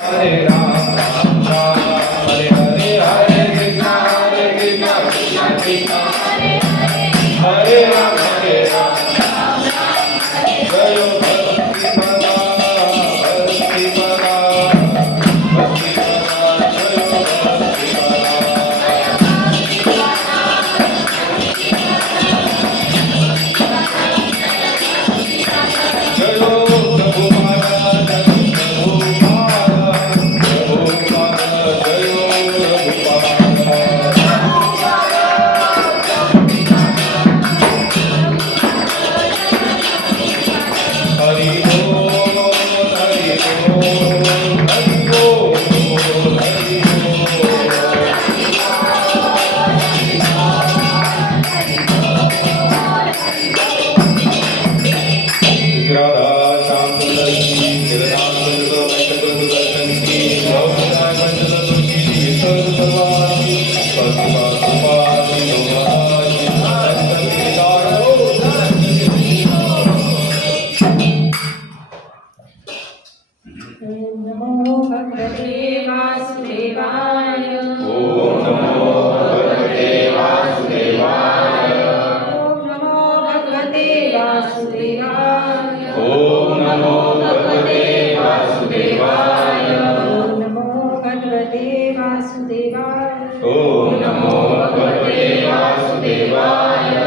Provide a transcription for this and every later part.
Hare Ram, Ram Ram, Hare Hare, Hare Krishna, Krishna Krishna, Hare Ram, Hare Ram, Jayo Bhakti Pada, Bhakti Pada, Bhakti Pada, Jayo Bhakti Pada. Jayo Prabhupada, Jayo Prabhupada, Prabhupada, Jayo Prabhupada. Hari Bol, Hari Bol, Hari Bol, Hari Bol. Radha Shyam Sundar Ji, Kiran Chandra Venkata Sudarshan Ji, Raghunath Chandra Ji, Vishal Sarwan Ji, Pasiva Supati Lomaji, Om Namo Bhagavate Vasudevaya. Om Namo Bhagavate Vasudevaya. Om Namo Bhagavate Vasudevaya. Om Namo Bhagavate Vasudevaya. Om Namo Bhagavate Vasudevaya. Om Namo Bhagavate Vasudevaya.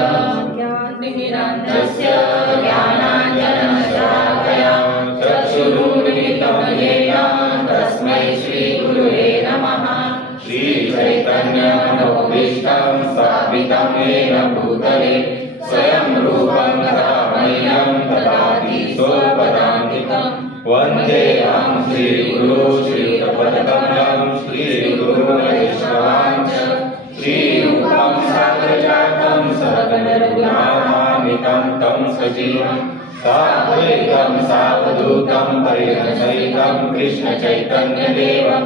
Jnanmirandasya Jnananjanasakaya Chakshurunmilitam Yena Tasmai Shri Gurave Namaha. Shri Chaitanya Manobhishtam Sthapitam Yena Bhutale Swayam Rupam Kadamahyam Tadati Swapadantikam Vandeham Shri Guru Shri Tapadakamalam Shri Guru Vaishnavancha Shri Rupam Sagrajatam Sahagana Raghunathanvitam Tam Sajivam Sadvaitam Savadutam Pariharsaitam Krishna Chaitanya Devam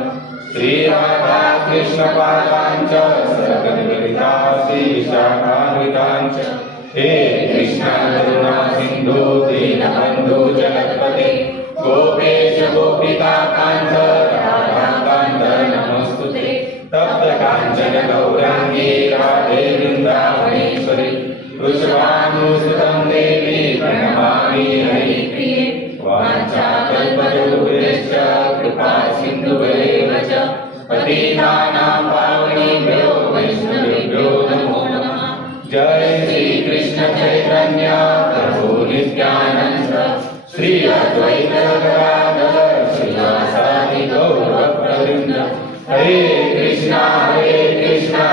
Shri Radha Krishna Padancha Saraganagita Shri Vishakhanvitancha He Krishna Karuna Sindhu Dinabandhu Jagatpate Gopesha Gopika Kanta Radha Kanta Namostute Tapta Kanchana Gaurangi Radhe Vrindavaneshwari Vrishabhanusutam Devi Pranamami Hari Priye Vanchakalpatarubhyascha Kripa Sindhubhyeva cha Patitanam Pavanebhyo Vaishnavebhyo Namo Namah. Jai Shri Krishna Chaitanya Prabhu Nityananda Shri Advaita Gadadhar Srivasadi Gaurabhavrinda Hare Krishna Krishna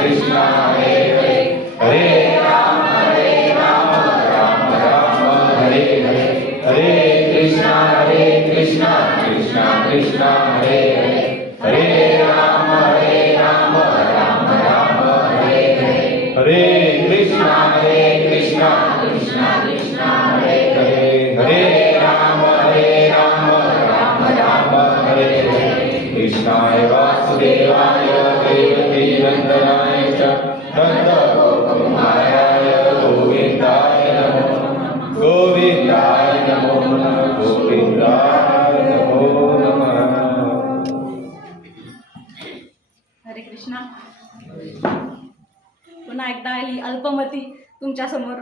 Krishna Hare Hare Hare Rama Rama Rama Hare Hare Hare Krishna Krishna Krishna Hare Hare Hare Rama Rama Rama Hare Hare Hare Krishna Krishna Hare Hare Hare Rama Rama Hare Hare Krishnaya Vasudevaya Devaki Nandanaaya cha Nanda Gopakumaraaya Govindaya Namo Namah Govindaya Namo Namah Govindaya Namo Namah. हरे कृष्णा. पुन्हा एकदा ही अल्पमती तुमच्यासमोर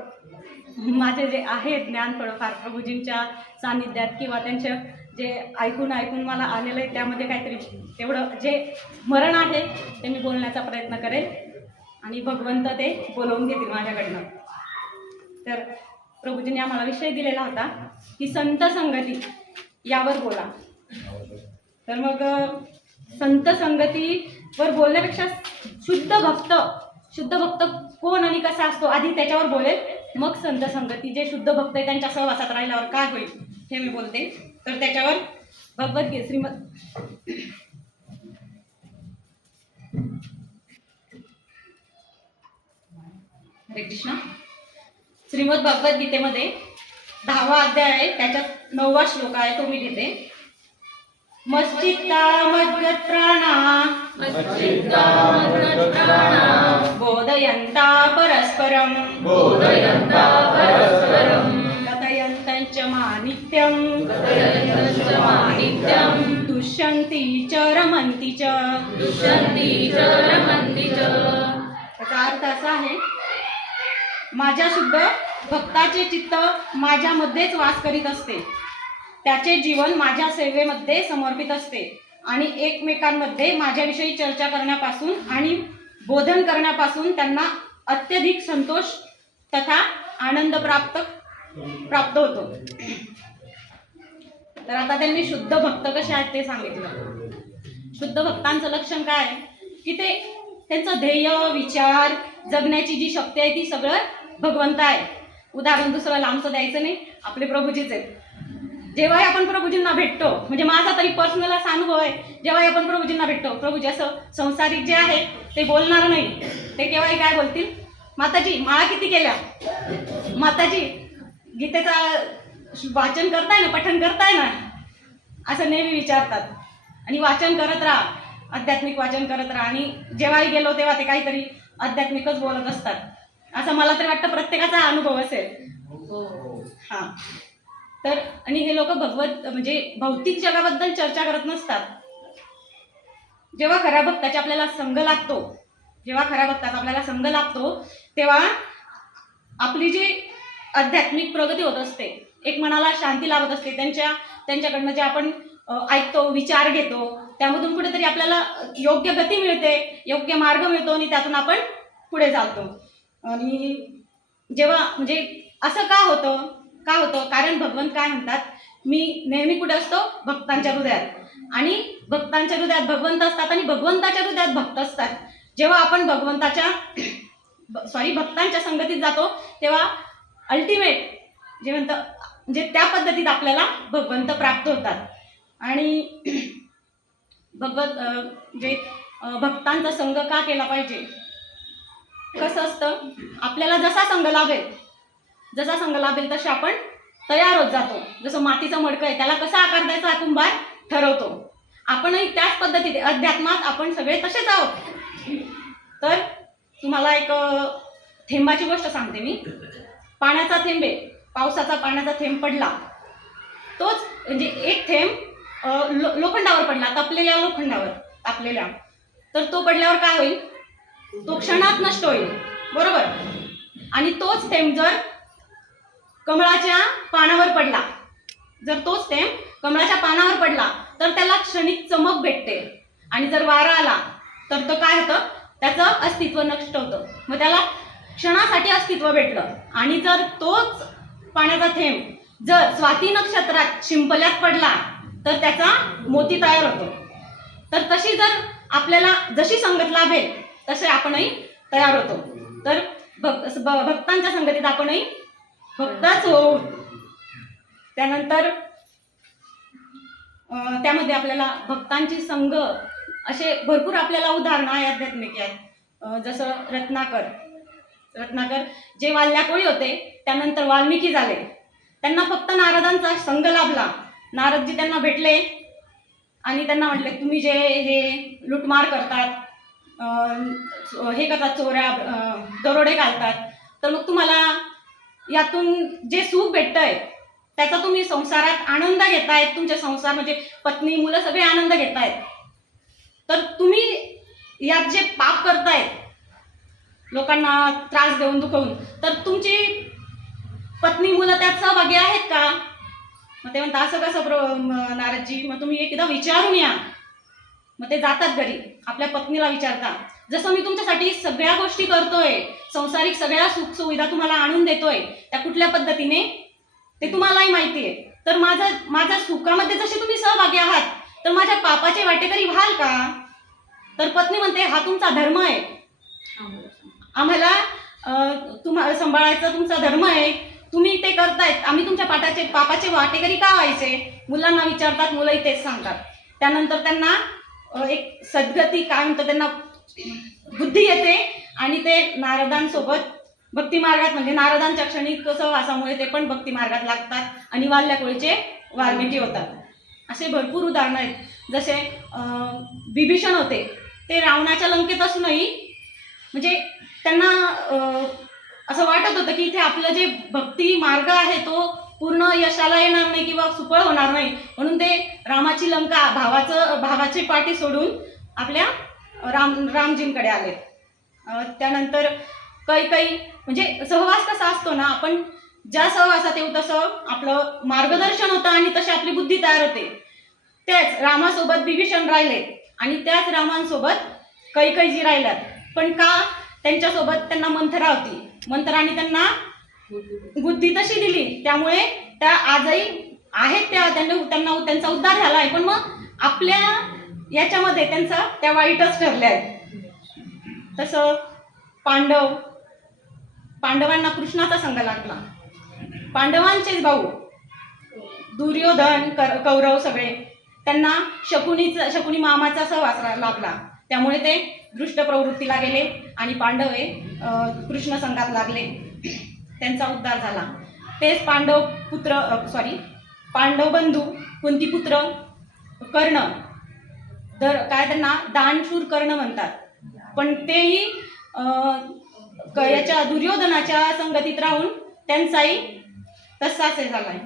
माझे जे आहे ज्ञान थोडंफार प्रभूजींच्या सानिध्यात किंवा त्यांच्या जे ऐकून मला आलेलं आहे त्यामध्ये काहीतरी तेवढं जे मरण आहे ते मी बोलण्याचा प्रयत्न करेन आणि भगवंत ते बोलवून घेतील माझ्याकडनं. तर प्रभूजींनी आम्हाला विषय दिलेला होता की संत संगती यावर बोला. तर मग संत संगतीवर बोलण्यापेक्षा शुद्ध भक्त कोण आणि कसा असतो आधी त्याच्यावर बोलेल, मग संत संगती जे शुद्ध भक्त आहे त्यांच्या सहवासात राहिल्यावर काय होईल हे मी बोलते. तर त्याच्यावर भगवद्गीता श्रीमद हरे कृष्णा. श्रीमद भगवद्गीतेमध्ये 10वा अध्याय आहे, त्याच्यात 9वा श्लोक आहे, तो मी घेते. मच्चित्ता मद्गतप्राणा बोधयन्ता परस्परं कथयन्तञ्च मानित्यं दुष्यन्ति च रमन्ति च. दुष्यन्ति च रमन्ति च. त्याचा अर्थ असा आहे, माझ्या शुद्ध भक्ताचे चित्त माझ्यामध्येच वास करीत असते, त्याचे जीवन माझ्या सेवेमध्ये समर्पित असते आणि एकमेकांमध्ये माझ्याविषयी चर्चा करण्यापासून आणि बोधन करण्यापासून त्यांना अत्यधिक संतोष तथा आनंद प्राप्त होतो. तर आता त्यांनी शुद्ध भक्त कसे आहेत ते सांगितलं. शुद्ध भक्तांचं लक्षण काय आहे की ते त्यांचं ध्येय, विचार, जगण्याची जी शक्ती आहे ती सगळं भगवंत आहे. उदाहरण दुसरं लांबचं द्यायचं नाही, आपले प्रभूजीच आहेत. जेव्हाही आपण प्रभूजींना भेटतो, म्हणजे माझा तरी पर्सनल असा अनुभव आहे, जेव्हाही आपण प्रभूजींना भेटतो, प्रभूजी असं संसारिक जे आहे ते बोलणार नाही. ते केव्हाही काय बोलतील, माताजी माळा किती केल्या, माताजी गीतेचा वाचन करताय ना, पठण करताय ना, असं नेहमी विचारतात. आणि वाचन करत राहा, आध्यात्मिक वाचन करत राहा. आणि जेव्हाही गेलो तेव्हा ते काहीतरी आध्यात्मिकच बोलत असतात. असं मला तरी वाटतं प्रत्येकाचा अनुभव असेल. हां. तर आणि हे लोक म्हणजे भौतिक जगाबद्दल चर्चा करत नसतात. जेव्हा खऱ्या भक्ताचा आपल्याला संग लागतो, तेव्हा आपली जी आध्यात्मिक प्रगती होत असते, एक मनाला शांती लाभत असते. त्यांच्याकडनं जे आपण ऐकतो, विचार घेतो, त्यामधून कुठेतरी आपल्याला योग्य गती मिळते, योग्य मार्ग मिळतो आणि त्यातून आपण पुढे चालतो. आणि जेव्हा म्हणजे असं का होतं कारण भगवंत काय म्हणतात, मी नेहमी कुठे असतो, भक्तांच्या हृदयात. आणि भक्तांच्या हृदयात भगवंत असतात आणि भगवंताच्या हृदयात भक्त असतात. जेव्हा आपण भक्तांच्या संगतीत जातो तेव्हा अल्टिमेट जे म्हणतं म्हणजे त्या पद्धतीत आपल्याला भगवंत प्राप्त होतात. आणि भक्तांचा संग का केला पाहिजे, कसं असतं, आपल्याला जसा संग लाभेल तसे आपण तयार होत जातो. जसं मातीचं मडकं आहे, त्याला कसा आकार द्यायचा हा कुंभार ठरवतो. आपणही त्याच पद्धतीने अध्यात्मात आपण सगळे तसेच आहोत. तर तुम्हाला एक थेंबाची गोष्ट सांगते मी. पाण्याचा थेंब आहे, पावसाचा पाण्याचा थेंब पडला, तोच म्हणजे एक थेंब लोखंडावर पडला, तापलेल्या लोखंडावर, तर तो पडल्यावर काय होईल, तो क्षणात नष्ट होईल, बरोबर. आणि तोच थेंब जर कमळाच्या पानावर पडला, तर त्याला क्षणिक चमक भेटते. आणि जर वारा आला तर तो काय होतं, त्याचं अस्तित्व नष्ट होतं, मग त्याला क्षणासाठी अस्तित्व भेटलं. आणि जर तोच पाण्याचा थेंब जर स्वाती नक्षत्रात शिंपल्यात पडला तर त्याचा मोती तयार होतो. तर तशी जर आपल्याला जशी संगत लाभेल तसे आपणही तयार होतो. तर भक्तांच्या संगतीत आपणही भक्तच होऊ. त्यानंतर त्यामध्ये आपल्याला भक्तांची संग असे भरपूर आपल्याला उदाहरणं आहे आध्यात्मिक आहेत. जसं रत्नाकर जे वाल्याकोळी होते, त्यानंतर वाल्मिकी झाले. त्यांना फक्त नारदांचा संग लाभला. नारदजी त्यांना भेटले आणि त्यांना म्हटले, तुम्ही जे हे लुटमार करतात, हे करतात, चोऱ्या दरोडे घालतात, तर मग तुम्हाला यातून जे सुख भेटतंय त्याचा तुम्ही संसारात आनंद घेतायत, तुमचे संसार म्हणजे पत्नी मुलं सगळे आनंद घेतायत, तर तुम्ही यात जे पाप करतायत, लोकांना त्रास देऊन दुखवून, तर तुमची पत्नी मुलं त्यात सहभागी आहेत का? मग ते म्हणतात, असं कसं नारदजी, मग तुम्ही एकदा विचारून या. मग ते जातात घरी, आपल्या पत्नीला विचारता, जसं मी तुमच्यासाठी सगळ्या गोष्टी करतोय, संसारिक सगळ्या सुखसुविधा तुम्हाला आणून देतोय, त्या कुठल्या पद्धतीने ते तुम्हालाही माहिती आहे. तर माझ्या सुखामध्ये जसे तुम्ही सहभागी आहात, तर माझ्या पापाचे वाटेकरी व्हाल का? तर पत्नी म्हणते, हा तुमचा धर्म आहे, आम्हाला तुम्हाला सांभाळायचा तुमचा धर्म आहे, तुम्ही ते करतायत, आम्ही तुमच्या पापाचे वाटेकरी का व्हायचे? मुलांना विचारतात, मुलंही तेच सांगतात. त्यानंतर त्यांना एक सद्गती काय म्हणतं, त्यांना बुद्धी येते आणि ते नारदांसोबत भक्ती मार्गात, म्हणजे नारदांच्या क्षणिक सहवासामुळे ते पण भक्ती मार्गात लागतात आणि वाल्याकोळीचे वाल्मिकी होतात. असे भरपूर उदाहरणं आहेत. जसे विभीषण होते, ते रावणाच्या लंकेत असूनही म्हणजे त्यांना असं वाटत होतं की इथे आपलं जे भक्ती मार्ग आहे तो पूर्ण यशाला येणार नाही किंवा सुफळ होणार नाही, म्हणून ते रामाची लंका भावाचे पाठी सोडून आपल्या रामजींकडे आले. त्यानंतर काही म्हणजे सहवास कसा असतो ना, आपण ज्या सहवासात येऊ तसं आपलं मार्गदर्शन होतं आणि तशी आपली बुद्धी तयार होते. तेच रामासोबत विभीषण राहिले आणि त्याच रामांसोबत कैकेयी राहिल्यात. पण का? त्यांच्यासोबत त्यांना मंथरा होती. मंथराने त्यांना बुद्धी तशी दिली, त्यामुळे त्या आजही आहेत, त्यांचा उद्धार झाला आहे. पण मग आपल्या याच्यामध्ये त्या वाईटच ठरल्या आहेत. तसं पांडवांना कृष्णाचा संग लागला. पांडवांचेच भाऊ दुर्योधन, कौरव सगळे, त्यांना शकुनी मामाचा सहवास लागला. त्यामुळे ते दुष्ट प्रवृत्तीला गेले आणि पांडव हे कृष्ण संघात लागले. त्यांचा उद्धार झाला. तेच पांडव बंधू कुंतीपुत्र कर्ण, त्यांना दानशूर कर्ण म्हणतात. पण तेही याच्या दुर्योधनाच्या संगतीत राहून त्यांचाही तसाच हे झालाय.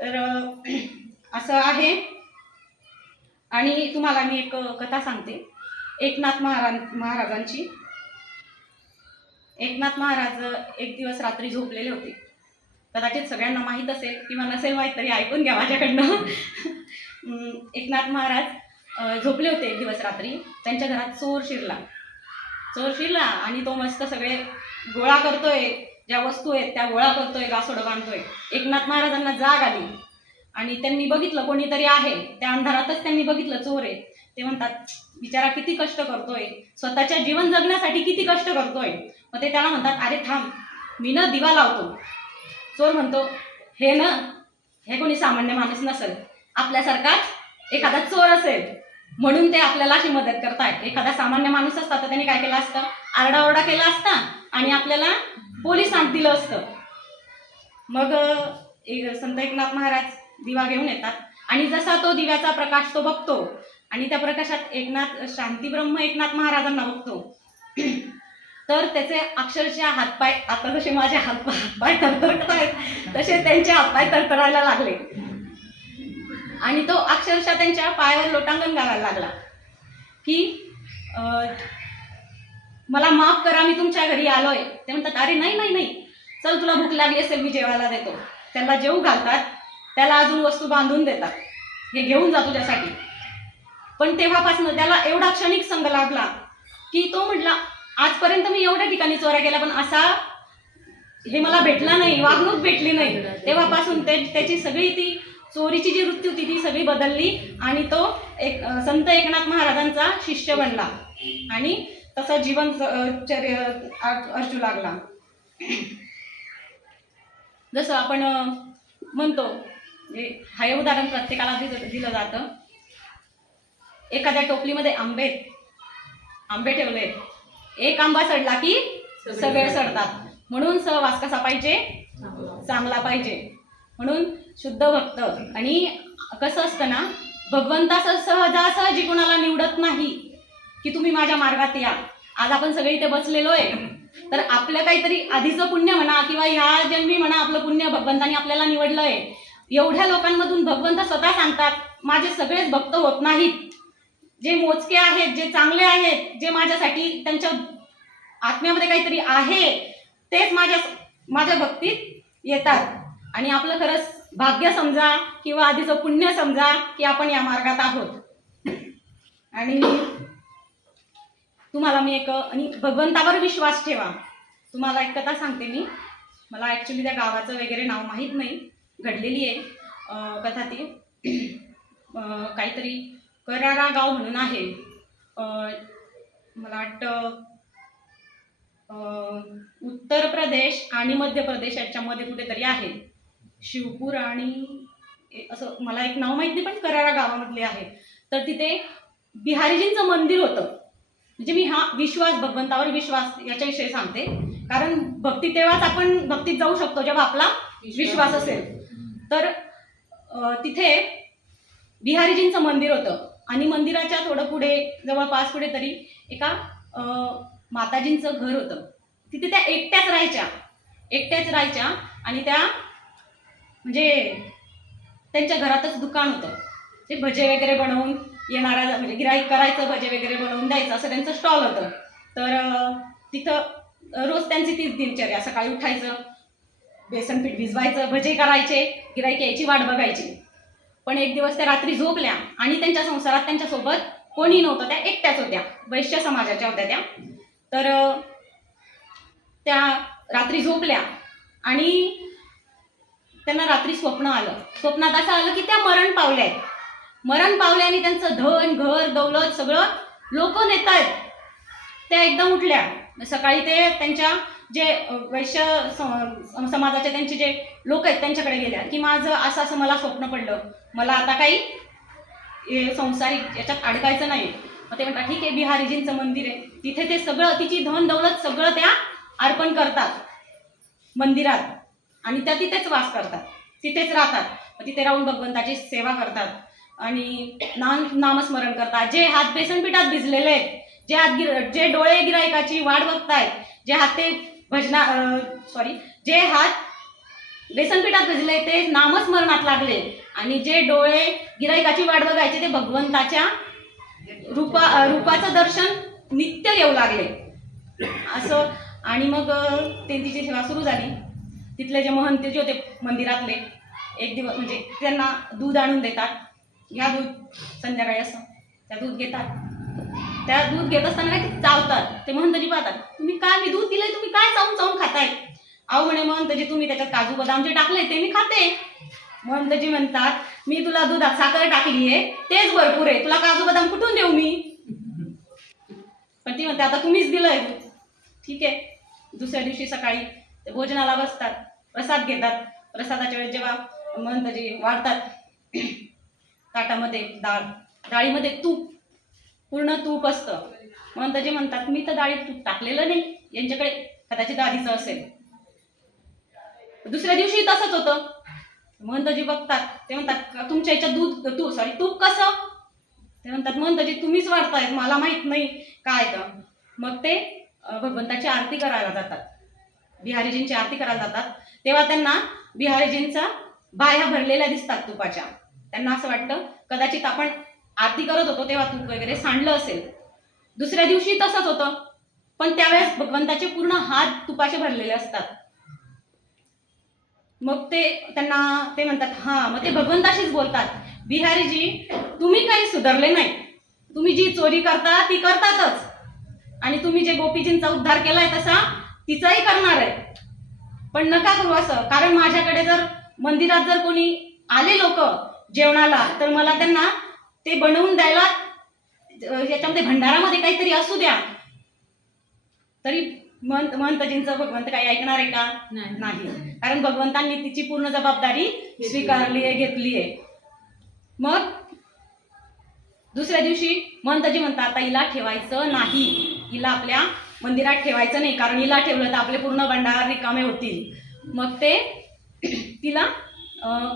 तर असं आहे. आणि तुम्हाला मी एक कथा सांगते एकनाथ महाराजांची. एकनाथ महाराज एक दिवस रात्री झोपलेले होते. कदाचित सगळ्यांना माहीत असेल किंवा नसेल माहीत तरी ऐकून घ्या माझ्याकडनं. एकनाथ महाराज झोपले होते एक दिवस रात्री. त्यांच्या घरात चोर शिरला आणि तो मस्त सगळे गोळा करतोय, ज्या वस्तू आहेत त्या गोळा करतोय, गासोडं बांधतोय. एकनाथ महाराजांना जाग आली आणि त्यांनी बघितलं कोणीतरी आहे. त्या अंधारातच त्यांनी बघितलं चोर आहे. ते म्हणतात, बिचारा किती कष्ट करतोय, स्वतःच्या जीवन जगण्यासाठी किती कष्ट करतोय. मग ते त्याला म्हणतात, अरे थांब, मी ना दिवा लावतो. चोर म्हणतो, हे कोणी सामान्य माणूस नसेल, आपल्यासारखाच एखादा चोर असेल, म्हणून ते आपल्याला अशी मदत करतायत. एखादा सामान्य माणूस असता तर त्यांनी काय केलं असतं, आरडाओरडा केला असता आणि आपल्याला पोलिसांत दिलं असतं. मग संत एकनाथ महाराज दिवा घेऊन येतात आणि जसा तो दिव्याचा प्रकाश तो बघतो आणि त्या प्रकाशात शांतीब्रह्म एकनाथ महाराजांना बघतो, तर त्याचे अक्षरशः हातपाय, आता जसे माझे हातपाय थरथरत आहेत तसे त्यांचे हातपाय थरथरायला लागले आणि तो अक्षरशः त्यांच्या पायावर लोटांगण घालायला लागला की मला माफ करा, मी तुमच्या घरी आलोय. ते म्हणतात, अरे नाही, चल तुला भूक लागली असेल, मी जेवायला देतो. त्याला जेवू घालतात, त्याला अजून वस्तू बांधून देतात, हे घेऊन जा तुझ्यासाठी. पण तेव्हापासून त्याला एवढा क्षणिक संग लागला की तो म्हटला, आजपर्यंत मी एवढ्या ठिकाणी चोऱ्या केल्या पण असा हे मला भेटला नाही, वागणूक भेटली नाही. तेव्हापासून त्याची सगळी ती चोरीची जी वृत्ती होती ती सगळी बदलली आणि तो संत एकनाथ महाराजांचा शिष्य बनला आणि तसा जीवन अर्जू लागला. जसं आपण म्हणतो, हे उदाहरण प्रत्येकाला दिलं जातं. एखाद्या टोपलीमध्ये आंबे ठेवले, एक आंबा सडला की सगळे सडतात. म्हणून सहवास कसा पाहिजे, चांगला पाहिजे. म्हणून शुद्ध भक्त. आणि कसं असतं ना, भगवंता सहजासहजी कोणाला निवडत नाही की तुम्ही माझ्या मार्गात या. आज आपण सगळे इथे बसलेलो आहे, तर आपलं काहीतरी आधीचं पुण्य म्हणा किंवा ह्या जन्मी म्हणा, आपलं पुण्य भगवंतानी आपल्याला निवडलं आहे. एवढ्या लोकांमधून भगवंत स्वतः सांगतात, माझे सगळेच भक्त होत नाहीत. जे मोजके आहेत, जे चांगले आहेत, जे माझ्यासाठी त्यांच्या आत्म्यामध्ये काहीतरी आहे, तेच माझ्या भक्तीत येतात. आणि आपलं खरंच भाग्य समजा किंवा आधीचं पुण्य समजा की आपण या मार्गात आहोत. आणि तुम्हाला मी आणि भगवंतावर विश्वास ठेवा. तुम्हाला एक कथा सांगते मी. मला ॲक्च्युली त्या गावाचं वगैरे नाव माहीत नाही, घडलेली आहे कथा ती. काहीतरी करारा गाव म्हणून आहे, मला वाटतं उत्तर प्रदेश आणि मध्य प्रदेश याच्यामध्ये कुठेतरी आहे. शिवपूर आणि असं मला एक नाव माहीत नाही, पण करारा गावामधले आहे. तर तिथे बिहारीजींचं मंदिर होतं. म्हणजे मी हा विश्वास, भगवंतावर विश्वास याच्याविषयी सांगते, कारण भक्ती तेव्हाच आपण भक्तीत जाऊ शकतो जेव्हा आपला विश्वास असेल. तर तिथे बिहारीजींचं मंदिर होतं आणि मंदिराच्या थोडं पुढे, जवळपास पुढे तरी एका माताजींचं घर होतं. तिथे त्या एकट्याच राहायच्या आणि त्या म्हणजे त्यांच्या घरातच दुकान होतं. ते भजे वगैरे बनवून येणारा म्हणजे गिराईक करायचं, भजे वगैरे बनवून द्यायचं, असं त्यांचं स्टॉल होतं. तर तिथं रोज त्यांची तीच दिनचर्या. सकाळी उठायचं, बेसन पीठ भिजवायचं, भजे करायचे, गिराईक यायची वाट बघायची. पण एक दिवस त्या रात्री झोपल्या आणि त्यांच्या संसारात त्यांच्यासोबत कोणी नव्हतं, त्या एकट्याच होत्या, वैश्य समाजाच्या होत्या त्या. तर त्या रात्री झोपल्या आणि त्यांना रात्री स्वप्न आलं. स्वप्नात असं आलं की त्या मरण पावल्या आहेत. मरण पावल्याने त्यांचं धन, घर, दौलत सगळं लोक नेत आहेत. त्या एकदम उठल्या. सकाळी ते त्यांच्या जे वैश्य समाजाचे त्यांचे जे लोक आहेत त्यांच्याकडे गेल्या की माझं असं असं मला स्वप्न पडलं, मला आता काही संसारिक याच्यात अडकायचं नाही. मग ते म्हणतात ठीक आहे, बिहारीजींचं मंदिर आहे, तिथे ते सगळं तिची धन दौलत सगळं त्या अर्पण करतात मंदिरात आणि त्या तिथेच वास करतात, तिथेच राहतात. मग तिथे राहून भगवंताची सेवा करतात आणि नामस्मरण करतात. जे हात बेसन पिठात भिजलेले आहेत, जे डोळे गिरायकाची वाट बघतायत, जे हात ते जे हात बेसन पिठात भिजले ते नामस्मरणात लागले आणि जे डोळे गिरायकाची वाट बघायचे ते भगवंताच्या रूपाचं दर्शन नित्य घेऊ लागले असं. आणि मग त्यांची सेवा सुरू झाली. तिथले जे महंत जे होते मंदिरातले, एक दिवस म्हणजे त्यांना दूध आणून देतात, घ्या दूध संध्याकाळी असं. त्या दूध घेतात. त्या दूध घेत असताना काय ते चावतात. ते महंतजी पाहतात, तुम्ही काय, मी दूध दिलंय, तुम्ही काय चावून चावून खाताय? अहो म्हणे महंतजी, तुम्ही त्याच्यात काजू बदाम जे टाकले ते मी खाते. महंतजी म्हणतात, मी तुला दुधात साखर टाकली आहे तेच भरपूर आहे, तुला काजू बदाम कुठून देऊ मी? पण ती म्हणते आता तुम्हीच दिलंय दूध. ठीक आहे. दुसऱ्या दिवशी सकाळी ते भोजनाला बसतात, प्रसाद घेतात. प्रसादाच्या वेळेस जेव्हा महंतजी वाढतात ताटामध्ये डाळीमध्ये तूप, पूर्ण तूप असतं. महंतजी म्हणतात, मी तर डाळीत तूप टाकलेलं नाही, यांच्याकडे कदाचित आधीचं असेल. दुसऱ्या दिवशी तसंच होतं. महंतजी बघतात, ते म्हणतात तुमच्या याच्यात तूप कसं? ते म्हणतात महंतजी तुम्हीच वाढतायत, मला माहित नाही काय तर. मग ते भगवंताची आरती करायला जातात, बिहारीजींची आरती करायला जातात. तेव्हा त्यांना बिहारीजींचा बाया भरलेल्या दिसतात तुपाच्या. त्यांना असं वाटतं कदाचित आपण आरती करत होतो तेव्हा तूप वगैरे सांडलं असेल. दुसऱ्या दिवशी तसंच होतं, पण त्यावेळेस भगवंताचे पूर्ण हात तुपाचे भरलेले असतात. मग ते म्हणतात हां. मग ते भगवंताशीच बोलतात, बिहारीजी तुम्ही काही सुधारले नाही, तुम्ही जी चोरी करता ती करतातच आणि तुम्ही जे गोपीजींचा उद्धार केलाय तसा तिचाही करणार आहे. पण नका करू असं, कारण माझ्याकडे जर मंदिरात जर कोणी आले लोक जेवणाला तर मला त्यांना ते बनवून द्यायला याच्यामध्ये भंडारामध्ये काहीतरी असू द्या. तरी महंतजींचं भगवंत काही ऐकणार आहे का? नाही. कारण भगवंतांनी तिची पूर्ण जबाबदारी स्वीकारली आहे, घेतली आहे. मग दुसऱ्या दिवशी महंतजी म्हणतात आता हिला ठेवायचं नाही, हिला आपल्या मंदिरात ठेवायचं नाही, कारण हिला ठेवलं तर आपले पूर्ण भंडार रिकामे होतील. मग ते तिला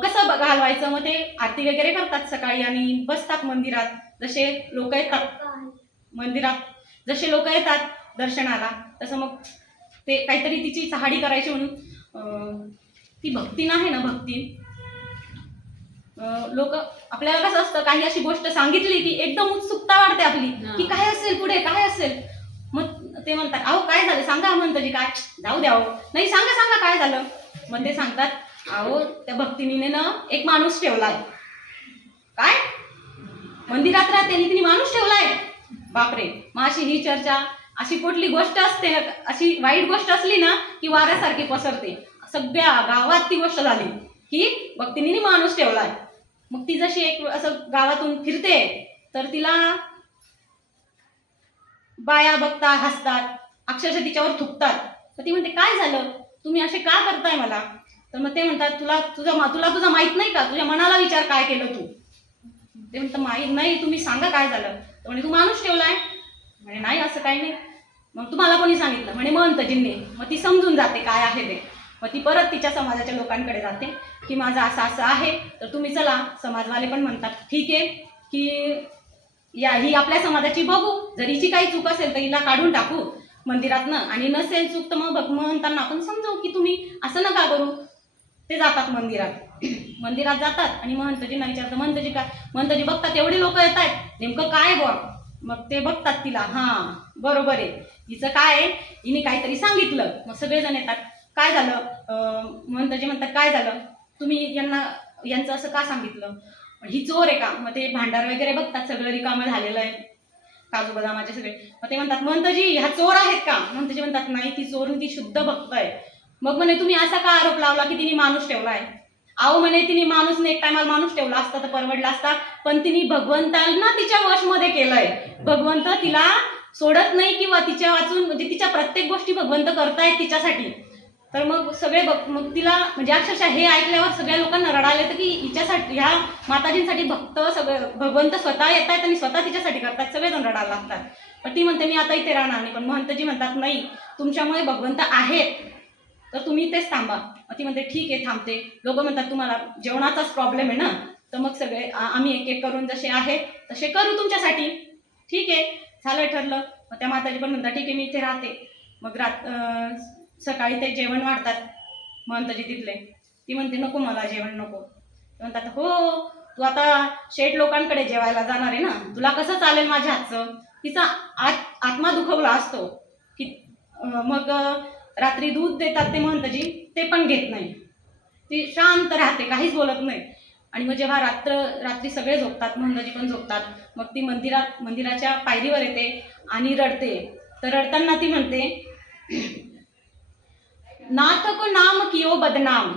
कसं घालवायचं? मग ते आरती वगैरे करतात सकाळी आणि बसतात मंदिरात. जसे लोक येतात मंदिरात, जसे लोक येतात दर्शनाला, तसं मग ते काहीतरी तिची चहाडी करायची म्हणून ती भक्ती नाही ना, भक्ती लोक आपल्याला कसं असतं, काही अशी गोष्ट सांगितली की एकदम उत्सुकता वाढते आपली की काय असेल पुढे, काय असेल. मग ते म्हणतात अहो काय झालं सांगा. म्हणतं जी काय जाऊ द्या, नाही सांगा काय झालं. मग ते सांगतात अहो त्या भक्तिनीने ना एक माणूस ठेवलाय. काय? मंदिरात राहते आणि तिने माणूस ठेवलाय? बापरे. मग अशी ही चर्चा, अशी कुठली गोष्ट असते, अशी वाईट गोष्ट असली ना की वाऱ्यासारखी पसरते. सगळ्या गावात ती गोष्ट झाली की भक्तिनीने माणूस ठेवलाय. मग ती जशी एक असं गावातून फिरते तर तिला बाया बघतात, हसतात, अक्षरशः तिच्यावर थुकतात. तर ती म्हणते काय झालं, तुम्ही असे का करताय मला? तर मग ते म्हणतात तुला तुझं माहित नाही का, तुझ्या मनाला विचार काय केलं तू? ते म्हणतं माहीत नाही, तुम्ही सांगा काय झालं. तर म्हणे तू माणूस ठेवलाय. म्हणे नाही असं काही नाही. मग तुम्हाला कोणी सांगितलं? म्हणे महंतजींनी. मग ती समजून जाते काय आहे ते. मग ती परत तिच्या समाजाच्या लोकांकडे जाते की माझं असं आहे, तर तुम्ही चला. समाजवाले पण म्हणतात ठीक आहे की ही आपल्या समाजाची बघू, जर हिची काही चूक असेल तर हिला काढून टाकू मंदिरातनं, आणि नसेल चूक तर मग महंतांना आपण समजावू की तुम्ही असं नका करू. ते जातात मंदिरात. मंदिरात जातात आणि महंतजींना विचारतात, महंतजी काय, महंतजी बघतात एवढे लोक येत आहेत, नेमकं काय बुवा. मग ते बघतात तिला, हां बरोबर आहे, हिचं काय आहे, हिने काहीतरी सांगितलं. मग सगळेजण येतात, काय झालं, महंतजी म्हणतात काय झालं, तुम्ही यांचं असं का सांगितलं, ही चोर आहे का. मग ते भांडार वगैरे बघतात, सगळं रिकामं झालेलं आहे, काजू बदामाचे सगळे. मग ते म्हणतात महंतजी ह्या चोर आहेत का. महंतजी म्हणतात नाही, ती चोर ती शुद्ध भक्त आहे. मग म्हणे तुम्ही असा का आरोप लावला की तिने माणूस ठेवला आहे. अहो म्हणे तिने माणूस एक टायमाला माणूस ठेवला असता तर परवडला असता, पण तिने भगवंतांना तिच्या वशमध्ये केलंय. भगवंत तिला सोडत नाही किंवा तिच्या वाचून म्हणजे तिच्या प्रत्येक गोष्टी भगवंत करतायत तिच्यासाठी. तर मग सगळे मग तिला म्हणजे अक्षरशः हे ऐकल्यावर सगळ्या लोकांना रडायला येतं की हिच्यासाठी, ह्या माताजींसाठी भक्त सगळं भगवंत स्वतः येत आहेत आणि स्वतः तिच्यासाठी करतात. सगळेजण रडायला लागतात. पण ती म्हणते मी आता इथे राहणार नाही. पण महंतजी म्हणतात नाही, तुमच्यामुळे भगवंत आहेत तर तुम्ही इथेच थांबा. ती म्हणते ठीक आहे थांबते. लोक म्हणतात तुम्हाला जेवणाचाच प्रॉब्लेम आहे ना, तर मग सगळे आम्ही एक एक करून जसे आहेत तसे करू तुमच्यासाठी. ठीक आहे झालं ठरलं. मग त्या माताजी पण म्हणतात ठीक आहे मी इथे राहते. मग सकाळी ते जेवण वाढतात महंतजी तिथले. ती म्हणते नको मला जेवण नको. ते म्हणतात हो तू आता शेठ लोकांकडे जेवायला जाणार आहे ना, तुला कसं चालेल माझ्या हातचं. तिचा आत्मा दुखवला असतो की मग रात्री दूध देतात ते महंतजी, ते पण घेत नाही. ती शांत राहते, काहीच बोलत नाही. आणि मग जेव्हा रात्री सगळे झोपतात, महंतजी पण झोपतात, मग ती मंदिराच्या पायरीवर येते आणि रडते. तर रडताना ती म्हणते नाथ को नाम कियो बदनाम,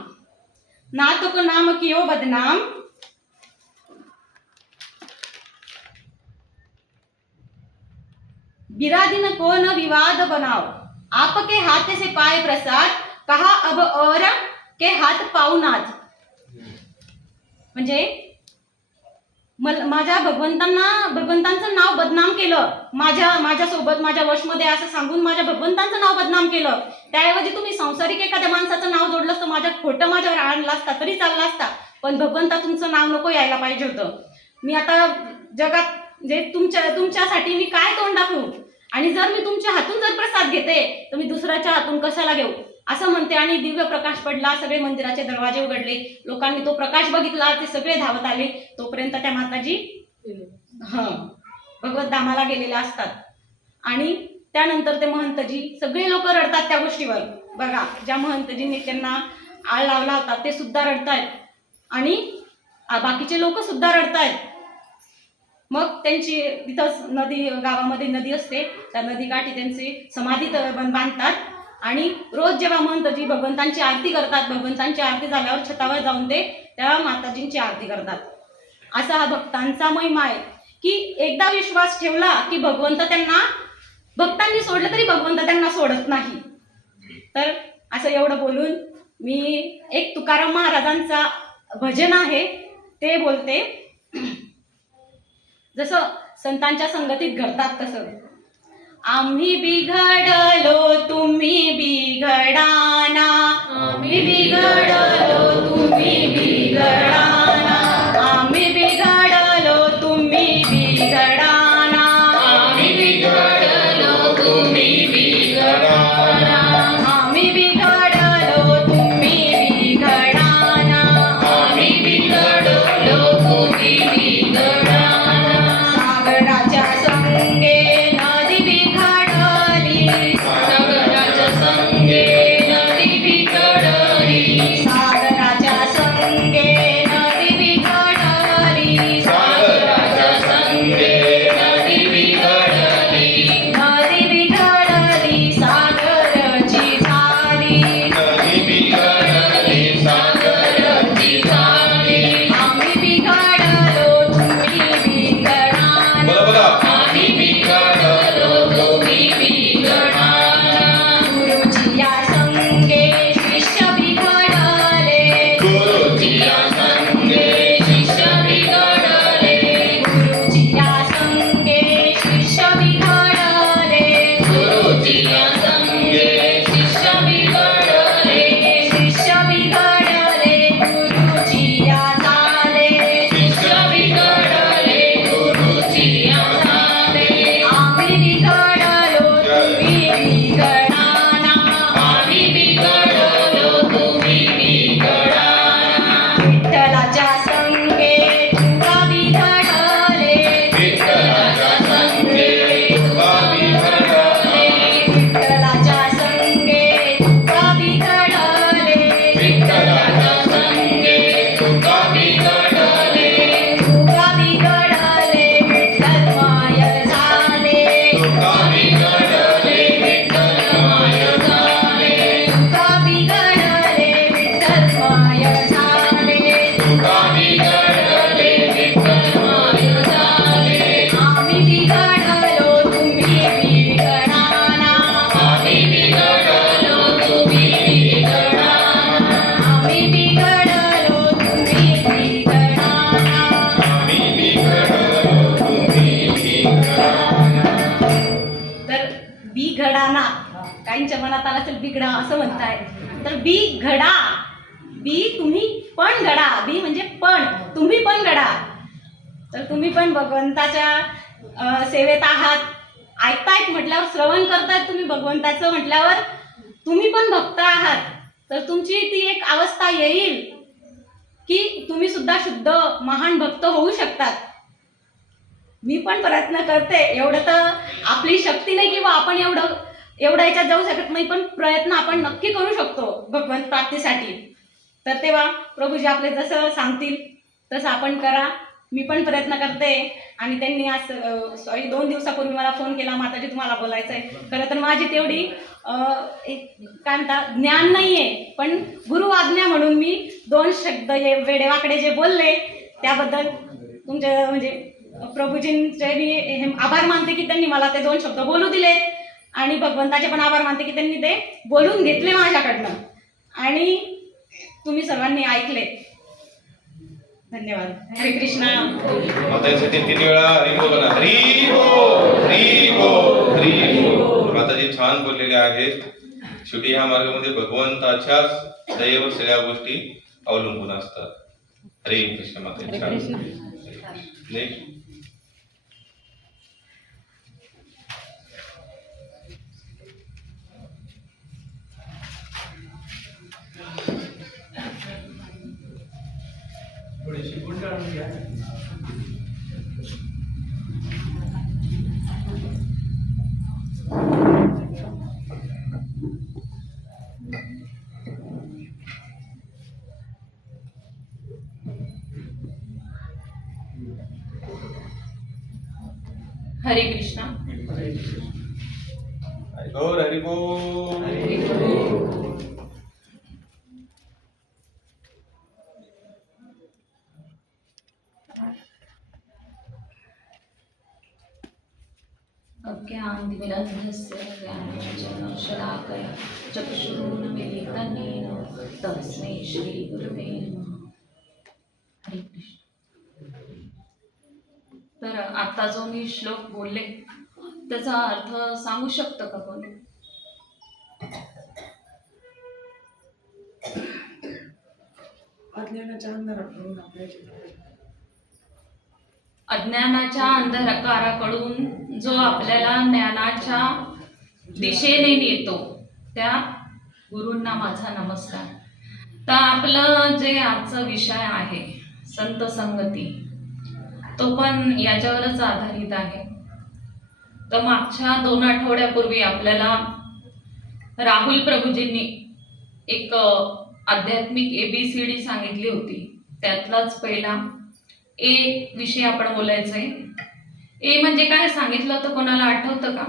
नाथ को नाम कियो बदनाम, बिरादीन को न विवाद बनाओ, आपके हाथ से पाए प्रसाद, कहा अब और के हात पाऊ नाच. म्हणजे माझ्या भगवंतांचं नाव बदनाम केलं, माझ्यासोबत माझ्या वशमध्ये असं सांगून माझ्या भगवंतांचं नाव बदनाम केलं. त्याऐवजी तुम्ही सांसारिक एखाद्या माणसाचं नाव जोडलं असतं, खोटं माझ्यावर आणलं असता तरी चाललं असता, पण भगवंता तुमचं नाव नको यायला पाहिजे होतं. मी आता जगात जे तुमच्यासाठी मी काय तोंड दाखवू, आणि जर मी तुमच्या हातून जर प्रसाद घेते तर मी दुसऱ्याच्या हातून कशाला घेऊ असं म्हणते. आणि दिव्य प्रकाश पडला, सगळे मंदिराचे दरवाजे उघडले, लोकांनी तो प्रकाश बघितला, ते सगळे धावत आले. तोपर्यंत त्या माताजी भगवत धामाला गेलेल्या असतात. आणि त्यानंतर ते महंतजी सगळे लोक रडतात त्या गोष्टीवर. बघा ज्या महंतजींनी त्यांना आळ लावला होता ते सुद्धा रडतायत आणि बाकीचे लोक सुद्धा रडतायत. मग त्यांची तिथंच गावामध्ये नदी असते, त्या नदीकाठी त्यांची समाधी बांधतात. आणि रोज जेव्हा महंतजी भगवंतांची आरती करतात, भगवंतांची आरती झाल्यावर छतावर जाऊन ते त्या माताजींची आरती करतात. असा हा भक्तांचा महिमा आहे की एकदा विश्वास ठेवला की भक्तांनी सोडलं तरी भगवंत त्यांना सोडत नाही. तर असं एवढं बोलून मी एक तुकाराम महाराजांचा भजन आहे ते बोलते. जसं संतांच्या संगतीत घडतात तसं. आम्ही बिघडलो तुम्ही बिघडाना, आम्ही बिघडलो तुम्ही बिघडाना, आम्ही बिघडलो तुम्ही बिघडाना, आम्ही बिघडलो तुम्ही बिघडाना, आम्ही बिघडलो तुम्ही बिघडाना, आम्ही बिघडलो तुम्ही बिघडाना. सागराच्या संगे नदी बिघडली, सागराच्या संगे नदी बिघडली, सागराच्या संगे काहींच्या मनात आला असेल बिगडा असं म्हणताय, तर बी घडा, बी तुम्ही पण घडा, बी म्हणजे पण, तुम्ही पण घडा. तर तुम्ही पण भगवंताच्या सेवेत आहात, ऐकतायत म्हटल्यावर, श्रवण करतायत तुम्ही भगवंताचं म्हटल्यावर तुम्ही पण भक्त आहात. तर तुमची ती एक अवस्था येईल की तुम्ही सुद्धा शुद्ध महान भक्त होऊ शकतात. मी पण प्रयत्न करते, एवढं तर आपली शक्ती नाही किंवा आपण एवढं याच्यात जाऊ शकत नाही, पण प्रयत्न आपण नक्की करू शकतो भगवंत प्राप्तीसाठी. तर तेव्हा प्रभूजी आपले जसं सांगतील तसं आपण करा. मी पण प्रयत्न करते. आणि त्यांनी आज 2 दिवसापूर्वी मला फोन केला, माताजी तुम्हाला बोलायचं आहे. खरं तर माझी तेवढी काय म्हणतात ज्ञान नाही आहे, पण गुरु आज्ञा म्हणून मी 2 शब्द वेडेवाकडे जे बोलले त्याबद्दल तुमचे म्हणजे प्रभूजींचे मी हे आभार मानते की त्यांनी मला ते 2 शब्द बोलू दिले, आणि भगवंताचे पण आभार मानते की त्यांनी ते बोलून घेतले माझ्याकडनं आणि तुम्ही सर्वांनी ऐकले. धन्यवाद. हरे कृष्णा. माताजीसाठी 3 वेळा हरी बोल ना. हरी बोल, हरी बोल, हरी बोल. माताजी छान बोललेले आहेत. शेवटी ह्या मार्गामध्ये भगवंताच्याच दयेवर सगळ्या गोष्टी अवलंबून असतात. हरे कृष्ण. माताजी छान. नेक्स्ट. थोडीशी गुंडाळून घ्या. हरे कृष्णा. हरी बोल, हरी बोल. अज्ञानतिमिरन्धस्य ज्ञानाञ्जनशलाकया चक्षुरुन्मीलितं येन तस्मै श्रीगुरवे नमः. हरे कृष्ण. तर आता जो मी श्लोक बोलले त्याचा अर्थ सांगू शकतं का कोणी? अज्ञानाच्या अंधकाराकडून जो आपल्याला ज्ञानाच्या दिशेने नेतो त्या गुरूंना माझा नमस्कार. तर आपलं जे आजचा विषय आहे संत संगती, तो पण याच्यावरच आधारित आहे. तर मागच्या 2 आठवड्यापूर्वी आपल्याला राहुल प्रभूजींनी एक आध्यात्मिक ABCD सांगितली होती. त्यातलाच पहिला ए विषय आपण बोलायचंय. ए म्हणजे काय सांगितलं होतं, कोणाला आठवतं का?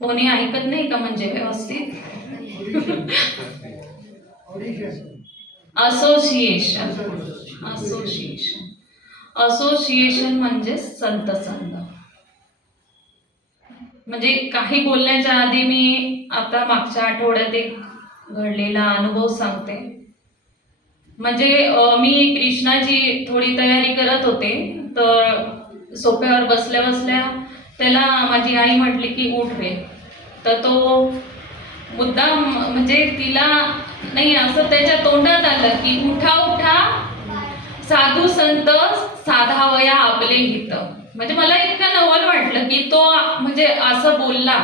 कोणी ऐकत नाही का म्हणजे व्यवस्थित? असोसिएशन. असोसिएशन. असोसिएशन म्हणजे संत संघ. म्हणजे काही बोलण्याच्या आधी मी आता मागच्या आठवड्यात एक घडलेला अनुभव सांगते. म्हणजे मी कृष्णाची थोडी तयारी करत होते, तर सोफ्यावर बसल्या बसल्या त्याला माझी आई म्हटली की उठ रे. तर तो मुद्दाम म्हणजे तिला नाही असं त्याच्या तोंडात आलं की उठा उठा साधू संत साधावया आपले हित. म्हणजे मला इतकं नवल वाटलं की तो म्हणजे असं बोलला.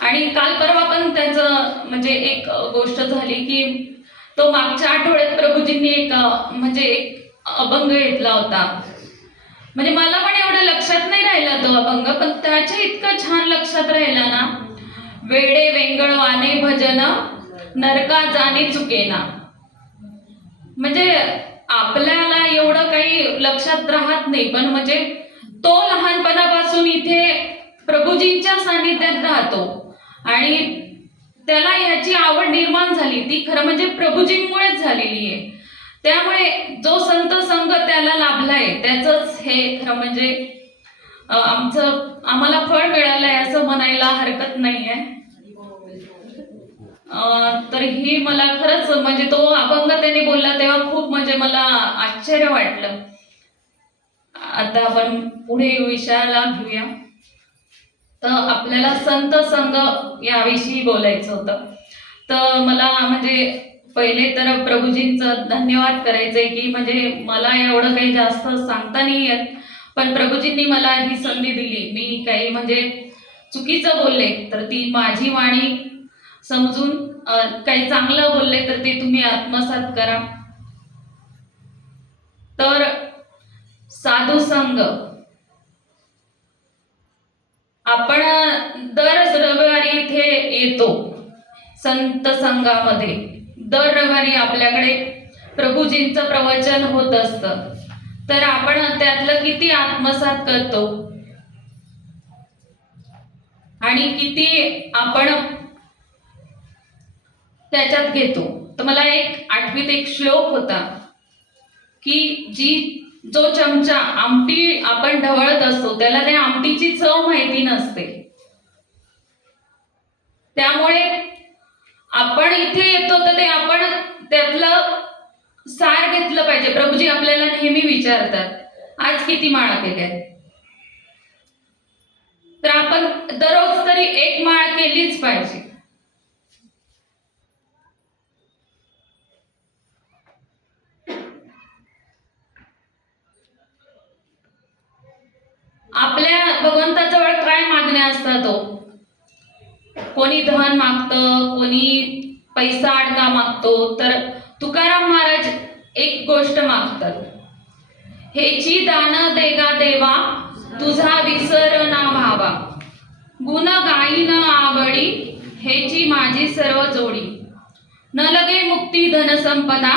आणि काल परवा पण त्याचं म्हणजे एक गोष्ट झाली की तो मागच्या आठवड्यात प्रभूजींनी एक म्हणजे एक अभंग घेतला होता. म्हणजे मला पण एवढं लक्षात नाही राहिला तो अभंग, पण त्याच्या इतकं छान लक्षात राहिला ना. वेडे वेंगळवाने भजन नरका जाणे चुकेना. म्हणजे आपल्याला एवढं काही लक्षात राहत नाही, पण म्हणजे तो लहानपणापासून इथे प्रभूजींच्या सानिध्यात राहतो आणि त्याला ह्याची आवड निर्माण झाली, ती खरं म्हणजे प्रभूजींमुळेच झालेली आहे. त्यामुळे जो संत संघ त्याला लाभलाय त्याचंच हे खरं म्हणजे आम्हाला फळ मिळालंय असं म्हणायला हरकत नाहीये. तर ही मला खरंच म्हणजे तो अभंग त्याने बोलला तेव्हा खूप म्हणजे मला आश्चर्य वाटलं. आता आपण पुढे विषयाला घेऊया. तर आपल्याला संत संघ याविषयी बोलायचं होतं. तर मला म्हणजे पहिले तर प्रभूजींचं धन्यवाद करायचंय की म्हणजे मला एवढं काही जास्त सांगता नाही येत, पण प्रभूजींनी मला ही संधी दिली. मी काही म्हणजे चुकीचं बोलले तर ती माझी वाणी समजून काही चांगलं बोलले तर ते तुम्ही आत्मसात करा. तर साधू संघ आपण दर रविवारी इथे येतो. संत संघामध्ये दर रविवारी आपल्याकडे प्रभूजींचं प्रवचन होत असतं. तर आपण त्यातलं किती आत्मसात करतो आणि किती आपण त्याच्यात घेतो. तर मला एक 8वीत एक श्लोक होता की जो चमचा आमटी आपण ढवळत असतो त्याला त्या आमटीची चव माहिती नसते. त्यामुळे आपण इथे येतो तर ते आपण त्यातलं सार घेतलं पाहिजे. प्रभूजी आपल्याला नेहमी विचारतात, आज किती माळा केल्या? तर आपण दररोज तरी एक माळ केलीच पाहिजे. आपल्या भगवंताजवळ काय मागण्या असतात? कोणी धन मागतं, कोणी पैसा अडका मागतो. तर तुकाराम महाराज एक गोष्ट मागतात, हेची दान देगा देवा तुझा विसर ना भावा, गुण गायीन आवडी हेची माझी सर्व जोडी, न लगे मुक्ती धन संपदा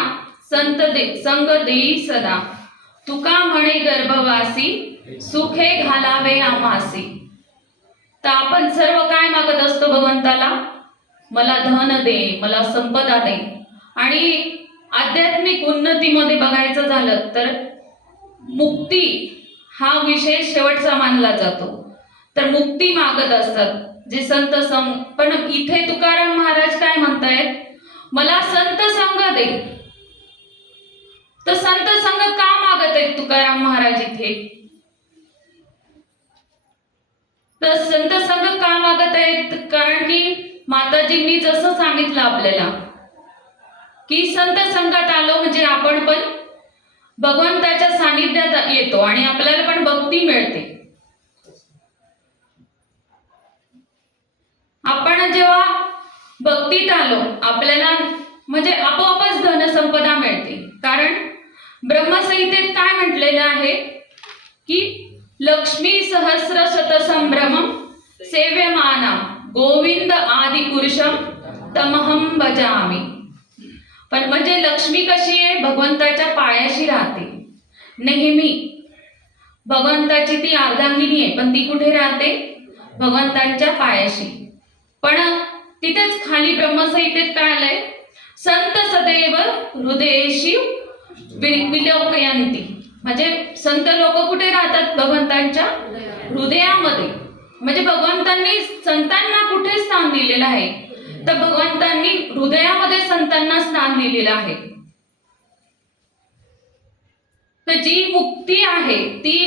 संग देई सदा, तुका म्हणे गर्भवासी सुखे घालावे आम्हासी. तर आपण सर्व काय मागत असतो भगवंताला? मला धन दे, मला संपदा दे. आणि आध्यात्मिक उन्नतीमध्ये बघायचं झालं तर मुक्ती हा विषय शेवटचा मानला जातो. तर मुक्ती मागत असतात जे संत संघ. पण इथे तुकाराम महाराज काय म्हणतायत? मला संत संघ दे. तर संत संघ का मागत आहेत तुकाराम महाराज इथे? तर संत संघ का मागत आहेत? कारण की माताजींनी जसं सांगितलं आपल्याला की संत संघात आलो म्हणजे आपण पण भगवंताच्या सानिध्यात येतो आणि आपल्याला पण भक्ती मिळते. आपण जेव्हा भक्तीत आलो आपल्याला म्हणजे आपोआपच धनसंपदा मिळते. कारण ब्रह्मसंहितेत काय म्हटलेलं आहे की लक्ष्मी सहस्र शतसंभ्रमं सेव्यमाना गोविंद आदि पुरुषम तमहं भजामि. पण म्हणजे लक्ष्मी कशी आहे? भगवंताच्या पायाशी राहते नेहमी. भगवंताची ती अर्धांगिनी आहे पण ती कुठे राहते? भगवंतांच्या पायाशी. पण तिथेच खाली ब्रह्मसंहितेत काय आलंय? संत सदैव हृदयेशी विलोकयन्ति. म्हणजे संत लोक कुठे राहतात? भगवंतांच्या हृदयामध्ये. म्हणजे भगवंतांनी संतांना कुठे स्थान दिलेलं आहे? तर भगवंतांनी हृदयामध्ये संतांना स्थान दिलेलं आहे. तर जी मुक्ती आहे ती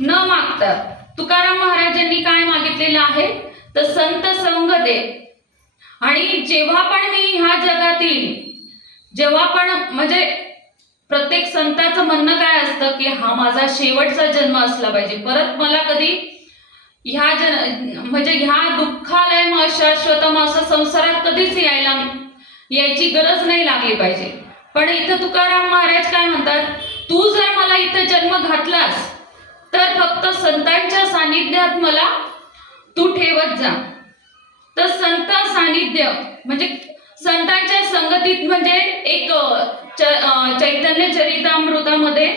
न मागता तुकाराम महाराजांनी काय मागितलेलं आहे? तर संत संग दे. आणि जेव्हा पण मी ह्या जगातील जेव्हा पण म्हणजे प्रत्येक संताचं म्हणणं काय असतं की हा माझा शेवटचा जन्म असला पाहिजे, परत मला कधी म्हणजे ह्या दुःखालय अशाश्वतम असं संसारात कधीच यायची गरज नाही लागली पाहिजे. पण इथं तुकाराम महाराज काय म्हणतात? तू जर मला इथं जन्म घातलास तर फक्त संतांच्या सानिध्यात मला तू ठेवत जा. तर संत सानिध्य म्हणजे संतांच्या संगतीत म्हणजे एक चैतन्य चरितामृतामध्ये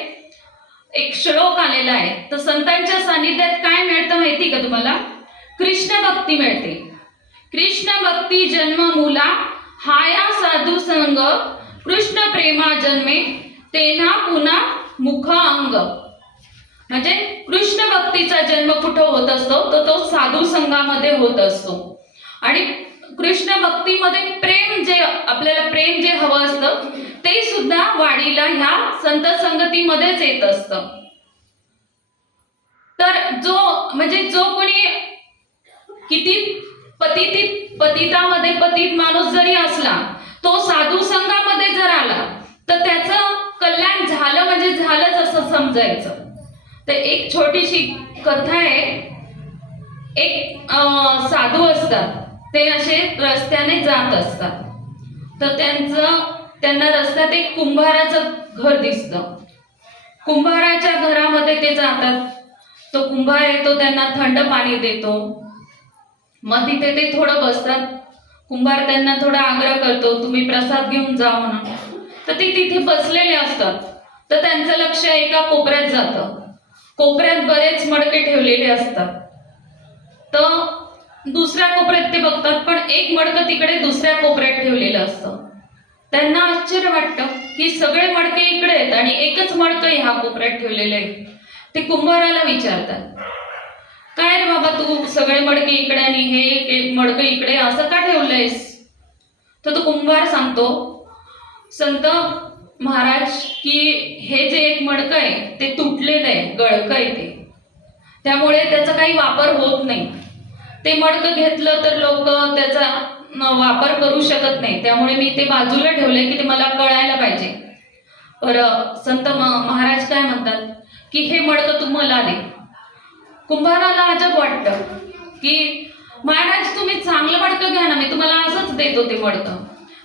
एक श्लोक आलेला आहे. तर संतांच्या सानिध्यात काय मिळतं माहिती का तुम्हाला? कृष्ण भक्ती मिळते. कृष्ण भक्ती जन्म मूला हाया साधू संग कृष्ण प्रेमा जन्मे तेना पुन्हा मुख अंग. म्हणजे कृष्ण भक्तीचा जन्म कुठं होत असतो? तर तो साधू संघामध्ये होत असतो. आणि कृष्ण भक्तीमध्ये प्रेम जे आपल्याला प्रेम जे हवं असतं ते सुद्धा वाढीला ह्या संत संगतीमध्येच येत असतं. तर जो कोणी किती पतितामध्ये पतित माणूस जरी असला, तो साधू संघामध्ये जर आला तर त्याचं कल्याण झालं म्हणजे झालंच असं समजायचं. तर एक छोटीशी कथा आहे. एक साधू असतात, ते असे रस्त्याने जात असतात. तर त्यांना रस्त्यात एक कुंभाराचं घर दिसतं. कुंभाराच्या घरामध्ये ते जातात. तो कुंभार येतो, त्यांना थंड पाणी देतो. मग तिथे ते थोडं बसतात. कुंभार त्यांना थोडा आग्रह करतो, तुम्ही प्रसाद घेऊन जा म्हणून. तर ते तिथे बसलेले असतात. तर त्यांचं लक्ष एका कोपऱ्यात जातं. कोपऱ्यात बरेच मडके ठेवलेले असतात. तर दुसऱ्या कोपऱ्यात ते बघतात, पण एक मडकं तिकडे दुसऱ्या कोपऱ्यात ठेवलेलं असतं. त्यांना आश्चर्य वाटतं की सगळे मडके इकडे आहेत आणि एकच मडकं ह्या कोपऱ्यात ठेवलेलं आहे. ते कुंभाराला विचारतात, काय रे बाबा, तू सगळे मडके इकडे आणि हे एक मडकं इकडे असं का ठेवलंयस? तर तो कुंभार सांगतो, संत महाराज, की हे जे एक मडकं आहे ते तुटलेलं आहे, गळकं आहे ते, त्यामुळे त्याचा काही वापर होत नाही. ते मडकं घेतलं तर लोक त्याचा वापर करू शकत नाही, त्यामुळे मी ते बाजूला ठेवलंय की ते मला कळायला पाहिजे. पर संत महाराज काय म्हणतात की हे मडकं तू मला दे. कुंभाराला अजब वाटतं की महाराज, तुम्ही चांगलं मडकं घ्या ना, मी तुम्हाला असंच देतो ते मडकं,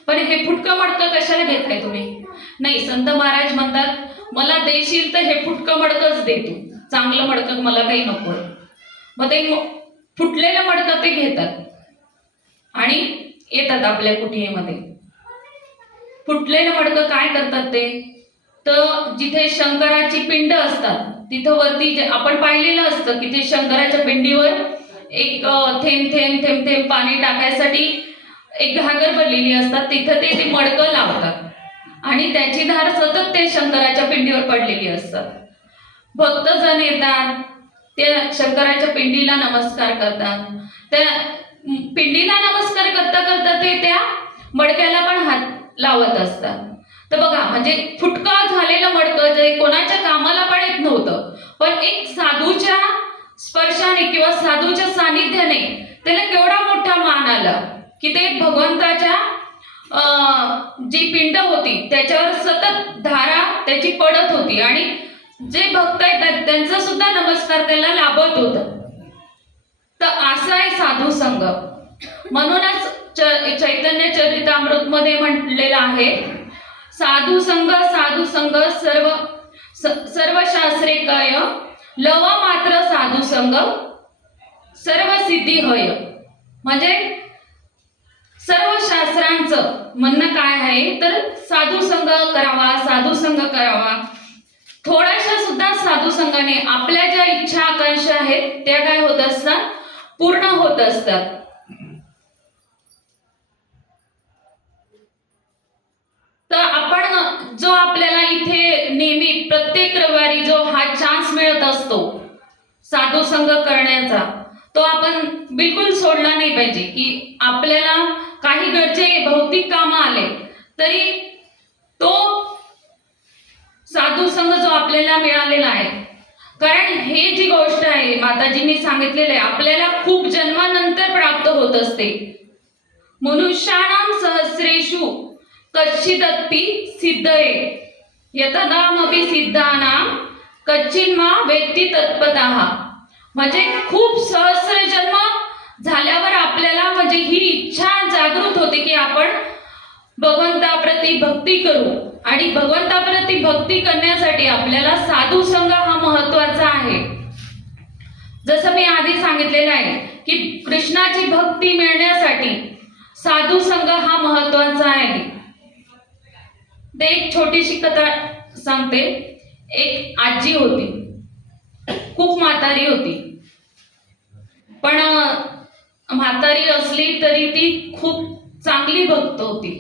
पण हे फुटकं मडकं कशाला घेताय तुम्ही? नाही, संत महाराज म्हणतात, मला देशील तर हे फुटकं मडकंच दे तू, चांगलं मडकं मला काही नको. मग ते फुटलेलं मडकं ते घेतात आणि येतात आपल्या कुटियेमध्ये. फुटलेलं मडकं काय करतात ते, तर जिथे शंकराची पिंड असतात तिथं वरती आपण पाहिलेलं असतं की ते शंकराच्या पिंडीवर एक थेंब थेंब थेंब थेंब पाणी टाकायसाठी एक घागर भरलेली असतात. तिथं ते मडकं लावतात आणि त्याची धार सतत ते शंकराच्या पिंडीवर पडलेली असतात. भक्तजण येतात, त्या शंकराच्या पिंडीला नमस्कार करतात. त्या पिंडीला नमस्कार करता करता ते त्या मडक्याला पण हात लावत असतात. तर बघा, म्हणजे फुटका झालेलं मडकं जे कोणाच्या कामाला पण येत नव्हतं, पण एक साधूच्या स्पर्शाने किंवा साधूच्या सानिध्याने त्याला केवढा मोठा मान आला की ते भगवंताच्या जी पिंड होती त्याच्यावर सतत धारा त्याची पडत होती आणि जे भक्त आहेत त्यांचा सुद्धा नमस्कार त्याला लाभत होता. तर असा आहे साधू संघ. म्हणूनच चैतन्य चरितामृत मध्ये म्हटलेलं आहे, साधू संघ सर्व शास्त्रे काय, लव मात्र साधू संघ सर्व सिद्धी होय. म्हणजे सर्व शास्त्रांचं म्हणणं काय आहे, तर साधू संघ करावा, साधू संघ करावा. थोड्याशा सुद्धा साधू संघाने आपल्या ज्या इच्छा आकांक्षा आहेत त्या काय होत असतात, पूर्ण होत असतात. तर आपण जो आपल्याला इथे नेहमी प्रत्येक रविवारी जो हा चान्स मिळत असतो साधू संघ करण्याचा, तो आपण बिलकुल सोडला नाही पाहिजे. की आपल्याला काही घरचे भौतिक कामं आले तरी तो साधू संघ जो आपल्याला मिळालेला आहे, कारण हे जी गोष्ट आहे माताजींनी सांगितलेलं आहे, आपल्याला खूप जन्मानंतर प्राप्त होत असते. मनुष्याणाम सहस्रेषु कच्चिदपि सिद्धये यतदामपि सिद्धानाम कच्चिन्मा वेत्ती तत्पतः. म्हणजे खूप सहस्र जन्म झाल्यावर आपल्याला म्हणजे ही इच्छा जागृत होते की आपण भगवंताप्रती भक्ती करू, आणि भगवंताप्रती भक्ती करण्यासाठी आपल्याला साधू संघ हा महत्वाचा आहे. जसं मी आधी सांगितलेलं आहे की कृष्णाची भक्ती मिळण्यासाठी साधू संघ हा महत्वाचा आहे. ते एक छोटीशी कथा सांगते. एक आजी होती, खूप म्हातारी होती, पण म्हातारी असली तरी ती खूप चांगली भक्त होती.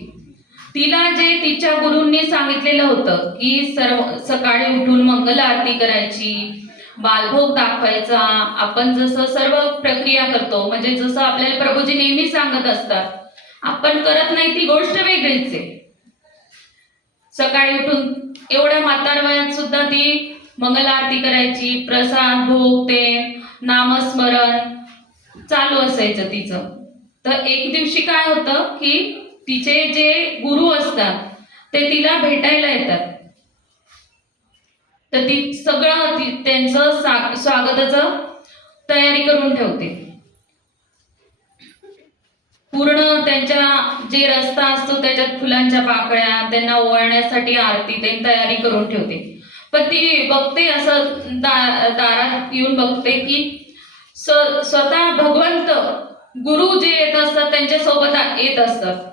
तिला जे तिच्या गुरूंनी सांगितलेलं होतं की सकाळी उठून मंगल आरती करायची, बालभोग दाखवायचा, आपण जसं सर्व प्रक्रिया करतो, म्हणजे जसं आपल्याला प्रभूजी नेहमी सांगत असतात, आपण करत नाही ती गोष्ट वेगळीच आहे. सकाळी उठून एवढ्या म्हातार वयात सुद्धा ती मंगल आरती करायची, प्रसाद भोग ते नामस्मरण चालू असायचं तिचं. तर एक दिवशी काय होतं की तिचे जे गुरु असतात ते तिला भेटायला येतात. तर ती सगळं त्यांचं स्वागताचं तयारी करून ठेवते. पूर्ण त्यांच्या जे रस्ता असतो त्याच्यात फुलांच्या पाकळ्या, त्यांना ओवाळण्यासाठी आरती त्यांनी तयारी करून ठेवते. पण ती बघते असं दारात येऊन बघते की स्वतः भगवंत गुरु जे येत असतात त्यांच्या सोबत येत असतात.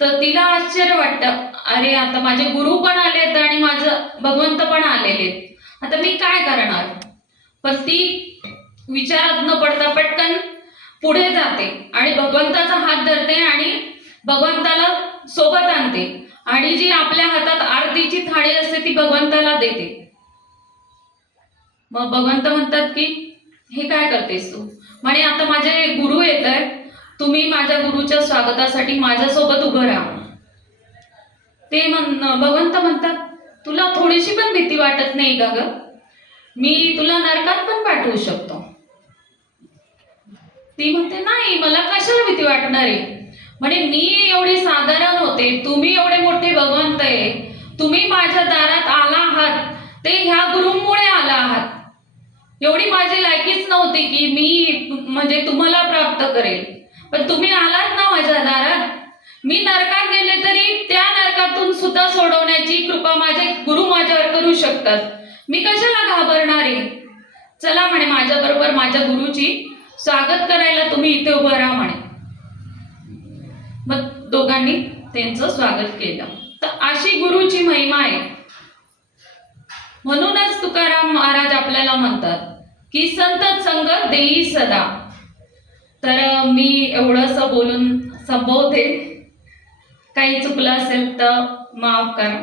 तर तिला आश्चर्य वाटतं, अरे आता माझे गुरु पण आलेत आणि माझं भगवंत पण आलेले, आता मी काय करणार. पण ती विचारात न पडता पटकन पुढे जाते आणि भगवंताचा हात धरते आणि भगवंताला सोबत आणते आणि जी आपल्या हातात आरतीची थाळी असते ती भगवंताला देते. मग भगवंत म्हणतात की हे काय करतेस तू. म्हणे आता माझे गुरु येत आहेत, तुम्ही माझ्या गुरुच्या स्वागतासाठी माझ्यासोबत उभं राहा. ते भगवंत म्हणतात, तुला थोडीशी पण भीती वाटत नाही का ग, मी तुला नरकात पण पाठवू शकतो. ती म्हणते, नाही, मला कशाला भीती वाटणार आहे. म्हणे मी एवढी साधारण होते, तुम्ही एवढे मोठे भगवंत आहे, तुम्ही माझ्या दारात आला आहात ते ह्या गुरुमुळे आला आहात. एवढी माझी लायकीच नव्हती की मी म्हणजे तुम्हाला प्राप्त करेल, पण तुम्ही आलात ना माझ्या दारात. मी नरकात गेले तरी त्या नरकातून सुद्धा सोडवण्याची कृपा माझे गुरु माझ्यावर करू शकतात, मी कशाला घाबरणार आहे. चला म्हणे माझ्या बरोबर माझ्या गुरुची स्वागत करायला तुम्ही इथे उभं राहा म्हणे. मग दोघांनी त्यांचं स्वागत केलं. तर अशी गुरुची महिमा आहे. म्हणूनच तुकाराम महाराज आपल्याला म्हणतात की संत संग देई सदा. तर मी एवढंसं बोलून संपवते, काही चुकलं असेल तर माफ करा.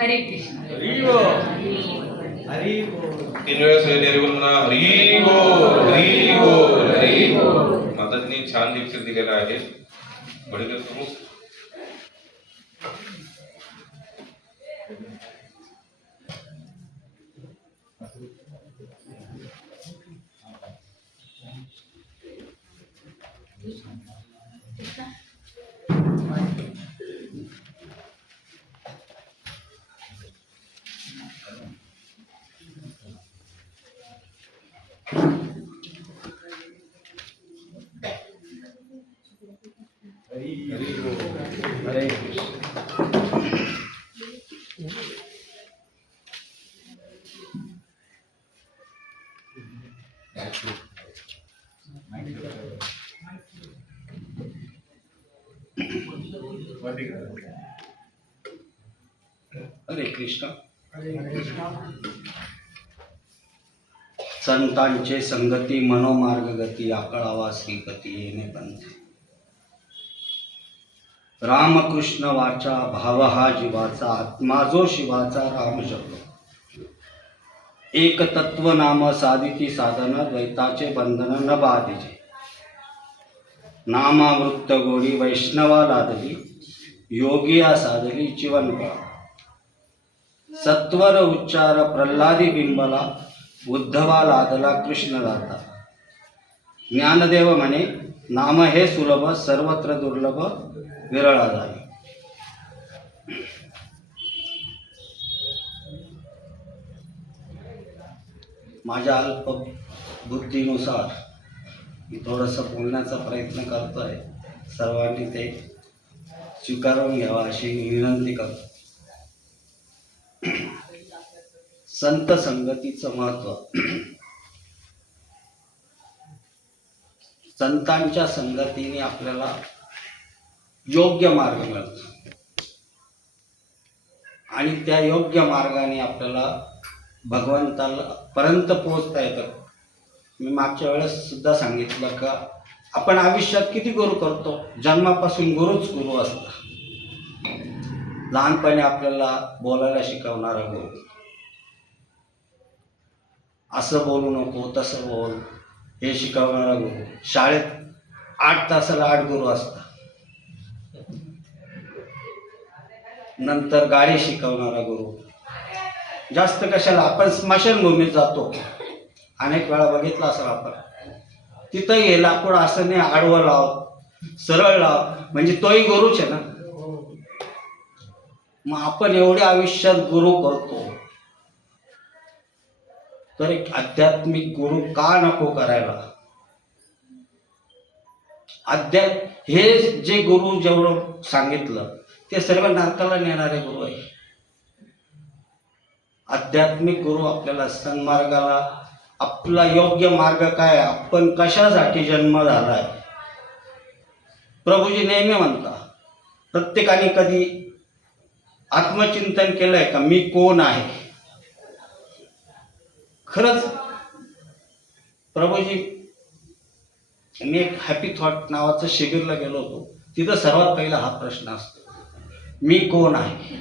हरे कृष्ण. 3 वेळा सगळे म्हणा हरी बोल, हरी बोल, हरी बोल. माताजींनी छान दीक्षित दिलेला आहे. बडकर प्रमुख हरे कृष्ण. संतांचे संगती मनोमार्ग गती आकळावा श्रीपती येणे पंथे. रामकृष्ण वाचा भाव हा जीवाचा आत्मा जो शिवाचा राम शब्द. एक तत्व नाम साधिती साधन द्वैताचे बंधन न बाधिजे. नामामृत गोडी वैष्णवा लादली योगिया साधली जीवनकळा. सत्वर उच्चार प्रल्हादी बिंबला उद्धवा लादला कृष्णदाता. ज्ञानदेव म्हणे नाम हे सुलभ सर्वत्र दुर्लभ विरळा जाई. माझ्या अल्प बुद्धीनुसार मी थोडंसं बोलण्याचा प्रयत्न करतोय, सर्वांनी ते स्वीकारून घ्यावा अशी विनंती करतो. संत संगतीचं महत्त्व. संतांच्या संगतीने आपल्याला योग्य मार्ग मिळतो आणि त्या योग्य मार्गाने आपल्याला भगवंताला पर्यंत पोहोचता येतं. मी मागच्या वेळेस सुद्धा सांगितलं का आपण आयुष्यात किती गुरु करतो. जन्मापासून गुरुच गुरु असतात. लहानपणी आपल्याला बोलायला शिकवणारा गुरु, असं बोलू नको तसं बोल हे शिकवणारा गुरु. शाळेत 8 तासाला 8 गुरु असतात. नंतर गाडी शिकवणारा गुरु, जास्त कशाला, आपण स्मशानभूमीत जातो, अनेक वेळा बघितलं असेल आपण, तिथं हे लाकूड असं नाही आडवं लाव, सरळ लाव, म्हणजे तोही गुरुच आहे ना. मग आपण एवढे आयुष्यात गुरु करतो, तर एक आध्यात्मिक गुरु का नको करायला? हे जे गुरु जेवढं सांगितलं ते सर्व नरकाला नेणारे गुरु आहे. आध्यात्मिक गुरु आपल्याला सन्मार्गाला, आपला योग्य मार्ग काय, आपण कशासाठी जन्म झालाय. प्रभूजी नेहमी म्हणता, प्रत्येकाने कधी आत्मचिंतन केलंय का, मी कोण आहे. खरंच प्रभूजी, मी एक हॅपी थॉट नावाचं शिबिरला गेलो होतो, तिथं सर्वात पहिला हा प्रश्न असतो, मी कोण आहे.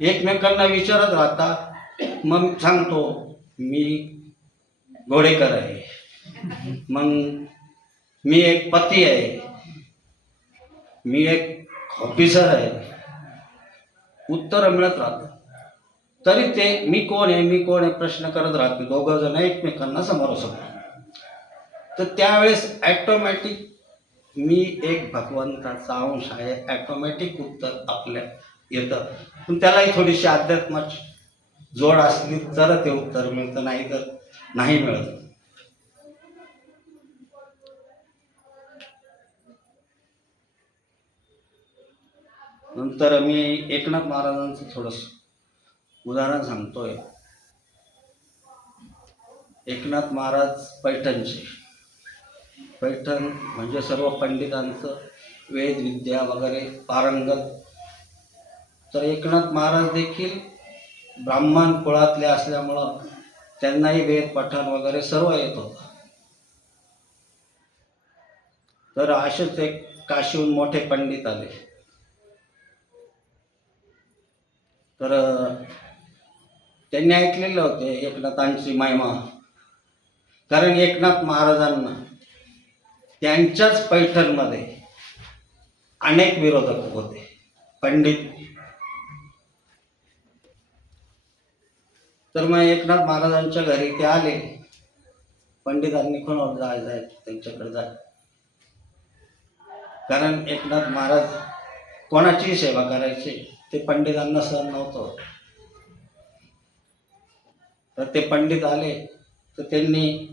एकमेकांना विचारत राहता. मग सांगतो मी घोडेकर आहे, मग मी एक पती आहे, मी एक ऑफिसर आहे, उत्तर मिळत राहतं. तरी ते मी कोण आहे प्रश्न करत राहते दोघं जण एकमेकांना समोरासमोर. तर त्यावेळेस ॲटोमॅटिक मी एक भगवंताचा अंश आहे, ॲटोमॅटिक उत्तर आपल्या येतं. पण त्यालाही थोडीशी अध्यात्माची जोड असली तर ते उत्तर मिळतं, नाही तर नाही मिळत. नंतर मी एकनाथ महाराजांचं थोडंसं उदाहरण सांगतोय. एकनाथ महाराज पैठणचे, पैठण म्हणजे सर्व पंडितांचं वेद विद्या वगैरे पारंगत. तर एकनाथ महाराज देखील ब्राह्मण कुळातले असल्यामुळं त्यांनाही वेद पठण वगैरे सर्व येत होतं. तर असेच एक काशीहून मोठे पंडित आले. तर त्यांनी ऐकलेले होते एकनाथांची महिमा, कारण एकनाथ महाराजांना त्यांच्याच पैठणमध्ये अनेक विरोधक होते, पंडित. तर मग एकनाथ महाराजांच्या घरी ते आले. पंडितांनी कोणावर जायचं त्यांच्याकडे जाय, कारण एकनाथ महाराज कोणाचीही सेवा करायचे ते पंडितांना सहन नव्हतं. तर ते पंडित आले, तर त्यांनी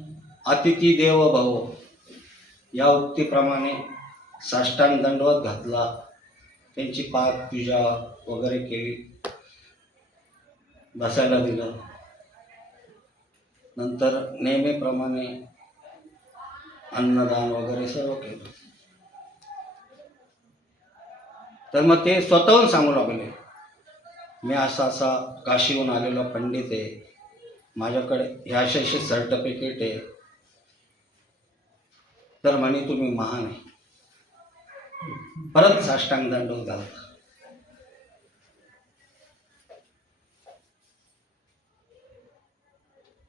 अतिथी देवो भव या उक्तीप्रमाणे साष्टांग दंडवत घातला, त्यांची पाक पूजा वगैरे केली, बसायला दिलं. नंतर नेहमीप्रमाणे अन्नदान वगैरे सर्व केलं. तर मग ते स्वतःहून सांगू लागले, मी असा काशीहून आलेला पंडित आहे, माझ्याकडे ह्या असे सर्टिफिकेट आहे. तर म्हणे तुम्ही महान आहे. परत साष्टांग दंडवत घालता.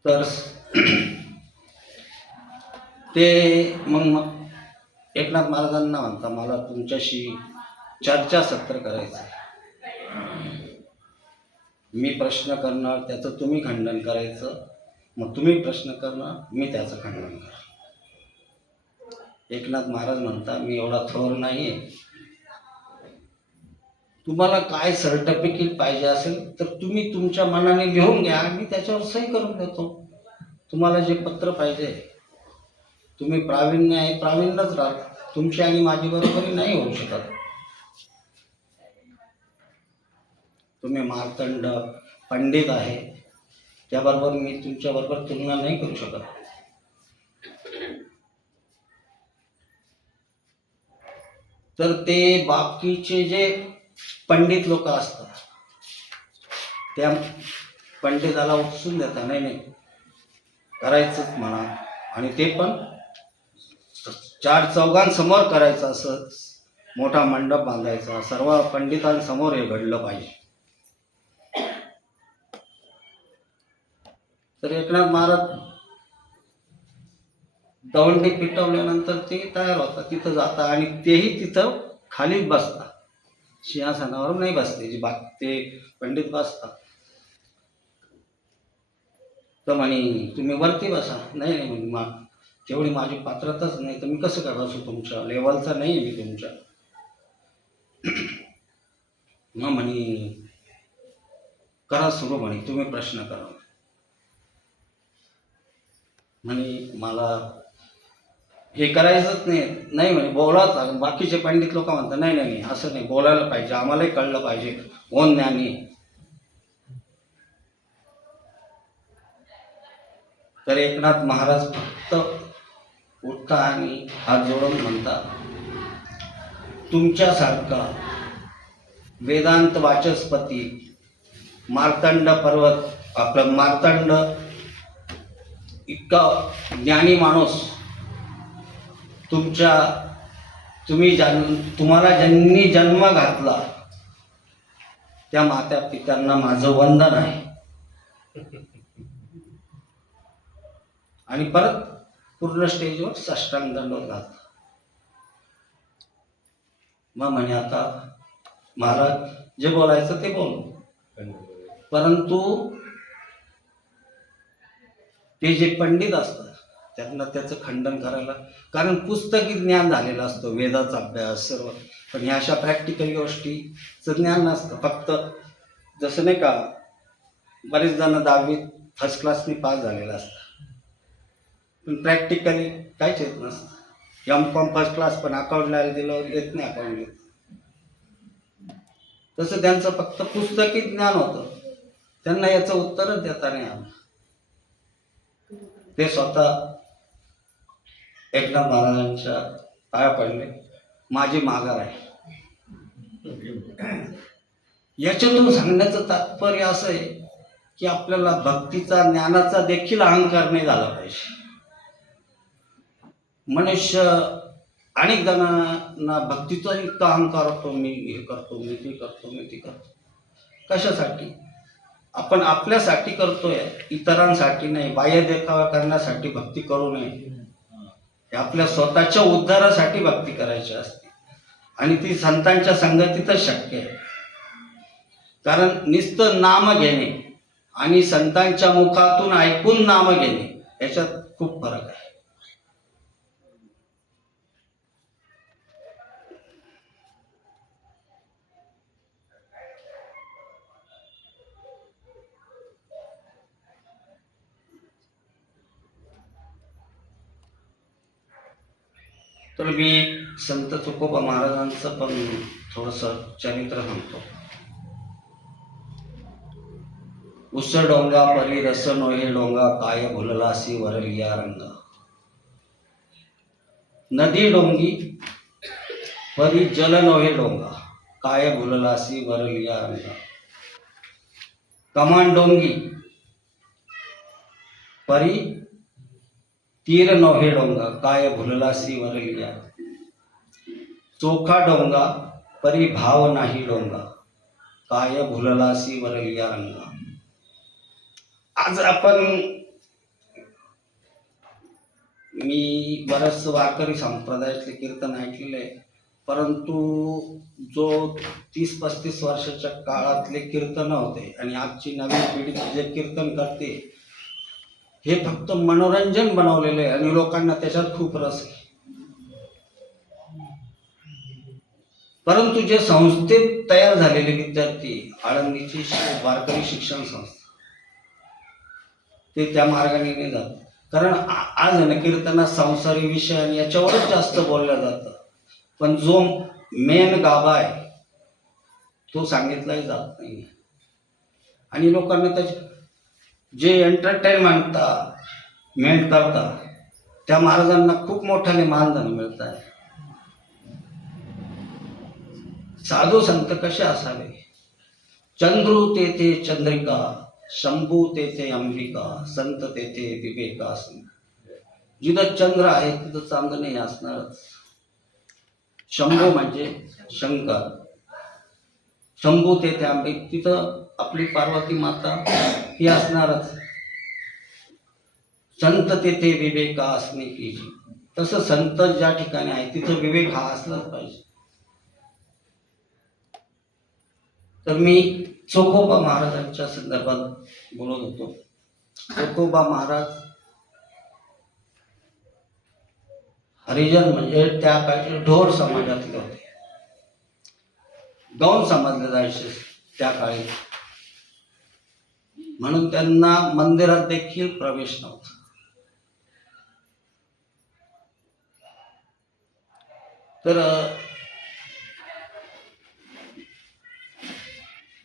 तर ते मग एकनाथ महाराजांना म्हणता, मला तुमच्याशी चर्चासत्र करायचं आहे. मी प्रश्न करणार, त्याचं तुम्ही खंडन करायचं, मग तुम्ही प्रश्न करणार, मी त्याचं खंडन करणार. एकनाथ महाराज म्हणता, मी एवढा थोर नाही आहे. तुम्हाला काय सर्टिफिकेट पाहिजे असेल तर तुम्ही तुमच्या मनाने लिहून घ्या, मी त्याच्यावर सही करून देतो. तुम्हाला जे पत्र पाहिजे, तुम्ही प्रावीण्य आहे, प्रावीण्यच राहा. तुमची आणि माझी बरोबरी नाही होऊ शकत. तुम्ही मार्तंड पंडित आहे, त्याबरोबर मी तुमच्याबरोबर तुलना नाही करू शकत. तर ते बाकीचे जे पंडित लोक असतात, त्या पंडिताला उपसून देतात, नाही करायचंच म्हणा, आणि ते पण 4 चौघांसमोर करायचं. असं मोठा मंडप बांधायचा, सर्व पंडितांसमोर हे घडलं पाहिजे. तर एकनाथ महाराज दवंडी पिटवल्यानंतर ते तयार होतात, तिथं जातात, आणि तेही तिथं खाली बसतात, सिंहासनावर नाही बसते, जी ते पंडित बसतात. तर म्हणे तुम्ही वरती बसा. नाही नाही म्हणे तेवढी माझी पात्रताच नाही, तर मी कसं काय बसू, तुमच्या लेवलचा नाही मी तुमच्या. मग म्हणे करा सुरू, म्हणे तुम्ही प्रश्न करा. म्हणे मला हे करायचंच नाही. नाही म्हणे बोलाच लागेल. बाकीचे पंडित लोक म्हणतात नाही नाही नाही असं नाही, बोलायला पाहिजे, आम्हालाही कळलं पाहिजे कोण ज्ञानी. तर एकनाथ महाराज फक्त उठता आणि हात जोडून म्हणतात, तुमच्यासारखा वेदांत वाचस्पती मार्तंड पर्वत, आपलं मार्तंड इतका ज्ञानी माणूस तुम्हाला ज्यांनी जन्म घातला त्या माता पित्यांना माझं वंदन आहे. आणि परत पूर्ण स्टेजवर साष्टांग दंडवत घालतात. मग म्हणे आता महाराज जे बोलायचं ते बोल, परंतु ते जे पंडित असतात त्यांना त्याचं खंडन करायला, कारण पुस्तकी ज्ञान झालेलं असतं, वेदाचा अभ्यास सर्व, पण ह्या अशा प्रॅक्टिकल गोष्टीचं ज्ञान नसतं. फक्त जसं नाही का बरेच जण 10वी फर्स्ट क्लासनी पास झालेलं असतं, पण प्रॅक्टिकली काहीच येत नसतं. M.Com फर्स्ट क्लास पण अकाउंटला दिलं येत नाही, अकाउंट येत. तसं त्यांचं फक्त पुस्तकी ज्ञान होतं, त्यांना याचं उत्तरच देता नाही आलं. ते स्वतः एकनाथ महाराजांच्या पाया पडले, माझी माघार आहे. याच्यातून सांगण्याचं तात्पर्य असं आहे की आपल्याला भक्तीचा, ज्ञानाचा देखील अहंकार नाही झाला पाहिजे. मनुष्य अनेक जणांना भक्तीचा इतका अहंकार होतो, मी हे करतो, मी ते करतो, मी ते करतो. कशासाठी? आपण आपल्यासाठी करतोय, इतरांसाठी नाही. बाह्य देखावा करण्यासाठी भक्ती करू नये. आपल्या स्वतःच्या उद्धारासाठी भक्ती करायची असते, आणि ती संतांच्या संगतीतच शक्य आहे. कारण नुसतं नाम घेणे आणि संतांच्या मुखातून ऐकून नाम घेणे याच्यात खूप फरक आहे. तर मी संत तुकोबा महाराजांचं पण थोडंसं चरित्र सांगतो. उस डोंगा परी रस नोहे डोंगा, काय भुललासी वरलिया रंग. नदी डोंगी परी जल नोहे डोंगा, काय भुललासी वरलिया रंग. कमान डोंगी परी तीर नोहे डोंगा, काय भुललासी वरलिया. चोखा डोंगा परी भाव नाही डोंगा, काय भुललासी वरलिया रंगा. आज मी बरंच वारकरी संप्रदायातले कीर्तन ऐकलेले, परंतु जो 30-35 वर्षाच्या काळातले कीर्तन होते आणि आजची नवीन पिढी जे कीर्तन करते, हे फक्त मनोरंजन बनवलेले आहे आणि लोकांना त्याच्यात खूप रस आहे. परंतु जे संस्थेत तयार झालेले विद्यार्थी, आळंदीची वारकरी शिक्षण संस्था, ते त्या मार्गाने नाही जात. कारण आज ना कीर्तनात संसारी विषय आणि याच्यावरच जास्त बोललं जातं, पण जो मेन गाभा आहे तो सांगितलाही जात नाही. आणि लोकांना त्याचे जे एंटरटेनमेंट करतात त्या महाराजांना खूप मोठ्याने मानधन मिळत आहे. साधू संत कसे असावे? चंद्रू तेथे चंद्रिका, शंभू तेथे अंबिका, संत तेथे विवेका. जिथं चंद्र आहे तिथं चांदणे असणारच. शंभू म्हणजे शंकर, शंभू तेथे अंबिका, तिथं आपली पार्वती माता ही असणारच. संत तेथे विवेका असणे की, तसं संत ज्या ठिकाणी आहे तिथं विवेक हा असलाच पाहिजे. तर मी चोखोबा महाराजांच्या संदर्भात बोलत होतो. तुकोबा महाराज हरिजन म्हणजे त्या काळचे ढोर समाजातले होते, गौण समजले जायचे त्या काळी, म्हणून त्यांना मंदिरात देखील प्रवेश नव्हता. तर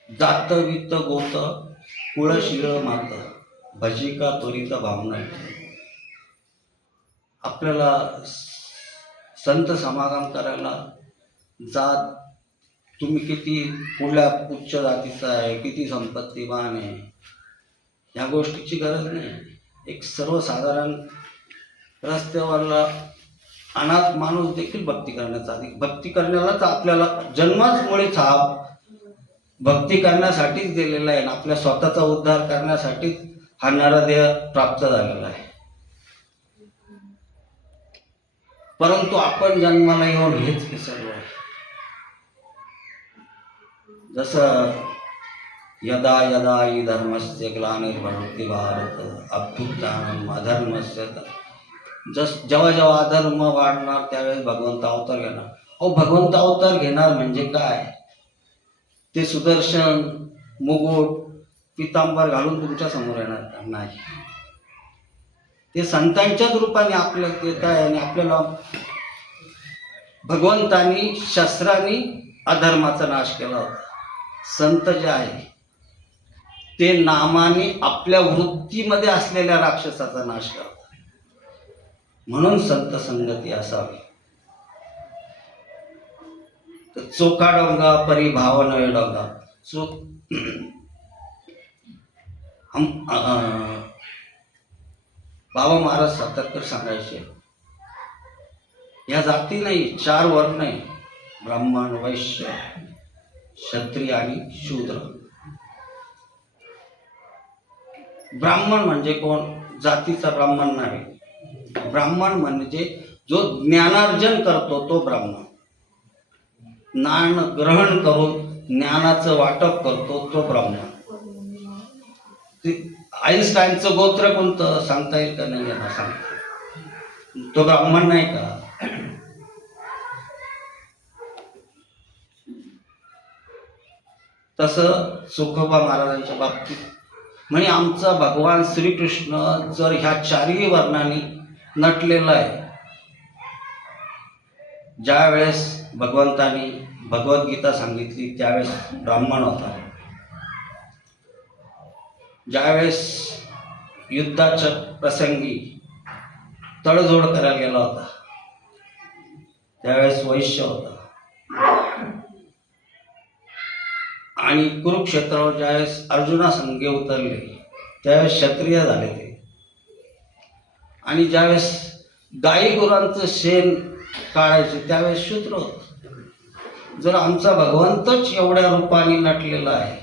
जात वित्त गोत कुळ शिळ मात भजिका त्वरित भावना. आपल्याला संत समागम करायला जात तुम्ही किती कुठल्या उच्च जातीचा आहे, किती संपत्तीवान आहे, ह्या गोष्टीची गरज नाही. एक सर्वसाधारण रस्त्यावरला अनाथ माणूस देखील भक्ती करण्याचा भक्ती करण्यालाच आपल्याला जन्मच मुळेच हा भक्ती करण्यासाठीच दिलेला आहे, आपल्या स्वतःचा उद्धार करण्यासाठीच हा नरदेह प्राप्त झालेला आहे. परंतु आपण जन्माला येऊन हेच विसरलो आहे. जसं यदा यदा हि धर्मस्य ग्लानिर्भवति भारत अभ्युत्थानम् अधर्मस्य. जेव्हा जेव्हा अधर्म वाढणार त्यावेळेस भगवंत अवतार घेणार. भगवंत अवतार घेणार म्हणजे काय? ते सुदर्शन मुकुट पितांबर घालून तुमच्या समोर येणार नाही. ते संतांच्याच रूपाने आपल्याला येत आहे आणि आपल्याला भगवंतानी शस्त्रांनी अधर्माचा नाश केला होता. संत जे आहे ते नामाने आपल्या वृत्तीमध्ये असलेल्या राक्षसाचा नाश करतात. म्हणून संत संगती असावी. तर चोखा डोंगा परिभाव नये डोंगा. बाबा महाराज सातारकर सांगायचे, या जाती नाही, 4 वर्ण नाही, ब्राह्मण वैश्य क्षत्रिय आणि शूद्र. ब्राह्मण म्हणजे कोण? जातीचा ब्राह्मण नाही. ब्राह्मण म्हणजे जो ज्ञानार्जन करतो तो ब्राह्मण. ज्ञान ग्रहण करून ज्ञानाचं वाटप करतो तो ब्राह्मण. आईन्स्टाईनचं गोत्र कोणतं सांगता येईल का? नाही यांना सांगतो. तो ब्राह्मण नाही का? तसं सुखोबा महाराजांच्या बाबतीत म्हणजे आमचा भगवान श्रीकृष्ण जर ह्या 4ही वर्णांनी नटलेला आहे. ज्या वेळेस भगवंतानी भगवद्गीता सांगितली त्यावेळेस ब्राह्मण होता. ज्यावेळेस युद्धाच्या प्रसंगी तडजोड करायला गेला होता त्यावेळेस वैश्य होता. आणि कुरुक्षेत्रावर ज्यावेळेस अर्जुना संगे उतरले त्यावेळेस क्षत्रिय झाले ते. आणि ज्यावेळेस गाई गुरांचं शेण काढायचे त्यावेळेस शूद्र होत. जर आमचा भगवंतच एवढ्या रूपाने नटलेला आहे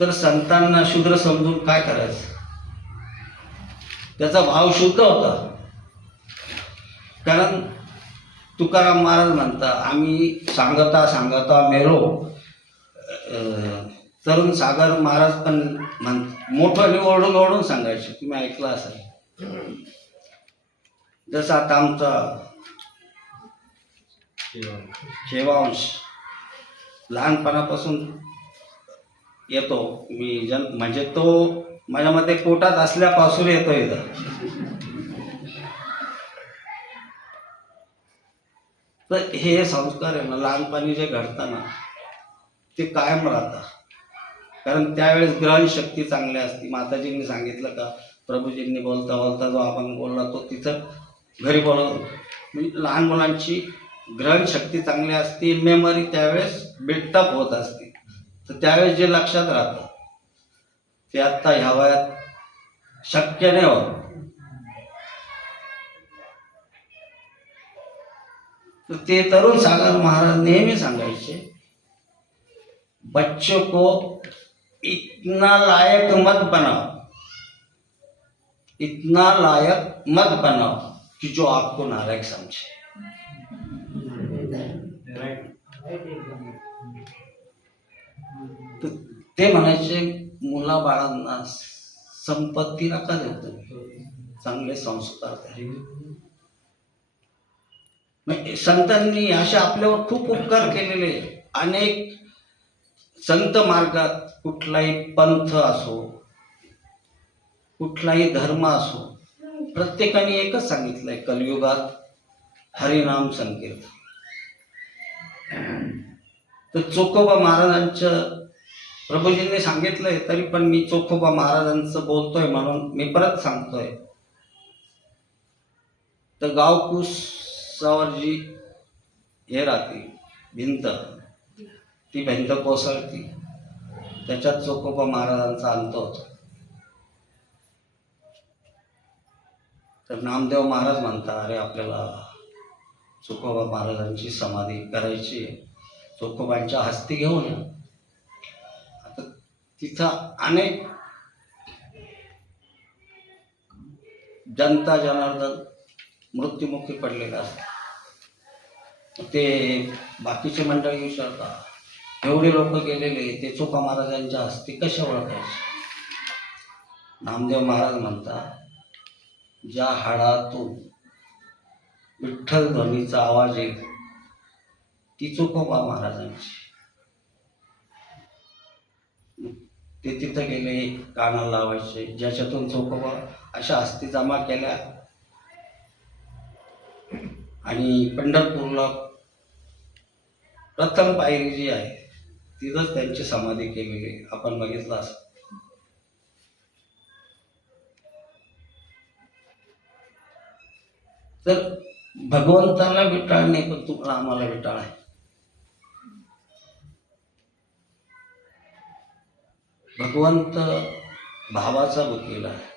तर संतांना शूद्र समजून काय करायचं? त्याचा भाव शुद्ध होता. कारण तुकाराम महाराज म्हणता, आम्ही सांगता सांगता मेलो. तरुण सागर महाराज पण मोठ्याने ओरडून ओरडून सांगायचे, तुम्ही ऐकलं असेल. जसं आता आमचा शेवांश लहानपणापासून येतो, मी म्हणजे तो माझ्यामध्ये पोटात असल्यापासून येतो इथं. तर हे संस्कार आहे ना, लहानपणी जे घडताना ते कायम राहतात. कारण त्यावेळेस ग्रहण शक्ती चांगली असते. माताजींनी सांगितलं का, प्रभूजींनी बोलता बोलता जो आपण बोलला तो तिथं घरी बोलवतो. म्हणजे लहान मुलांची ग्रहण शक्ती चांगली असते, मेमरी त्यावेळेस बिल्टअप होत असते. तर त्यावेळेस जे लक्षात राहतं ते आत्ता ह्या वयात शक्य नाही होत. तर ते तरुण सागर महाराज नेहमी सांगायचे, बच्चों को इतना लायक मत बनाओ, इतना लायक मत बनाओ कि जो आपको नालायक समझे. ते म्हणायचे मुला बाळांना संपत्ती नका देऊ तुम्ही, चांगले संस्कार द्या. म्हणजे संतांनी असे आपल्यावर खूप उपकार केलेले. अनेक संत मार्गात कुठलाही पंथ असो, कुठलाही धर्म असो, प्रत्येकाने एकच सांगितलंय, कलियुगात हरिनाम संकीर्तन. तर चोखोबा महाराजांचं प्रभूजींनी सांगितलंय, तरी पण मी चोखोबा महाराजांचं बोलतोय म्हणून मी परत सांगतोय. तर गावकुसावर जी हे राहते भिंत, ती भिंत कोसळती, त्याच्यात चोखोबा महाराजांचा अंत होतो. तर नामदेव महाराज म्हणता, अरे आपल्याला चोखोबा महाराजांची समाधी करायची, चोखोबांच्या हस्ती घेऊन या. आता तिथं अनेक जनता जनार्दन मृत्युमुखी पडलेला असतात. ते बाकीचे मंडळी विचारतात, एवढे लोक गेलेले, ते चोखा महाराजांच्या हस्ती कशा ओळखायचे? नामदेव महाराज म्हणतात, ज्या हाडातून विठ्ठल ध्वनीचा आवाज येईल ती चोखोबा महाराजांची. ते तिथं गेले, कानाला लावायचे, ज्याच्यातून चोखोबा अशा हस्ती जमा केल्या. आणि पंढरपूरला प्रथम पायरी जी आहे तिथंच त्यांची समाधी केलेली आपण बघितलं असं. तर भगवंताला विटाळ नाही, पण तुम्हाला आम्हाला विटाळ आहे. भगवंत भावाचा बुकेला आहे.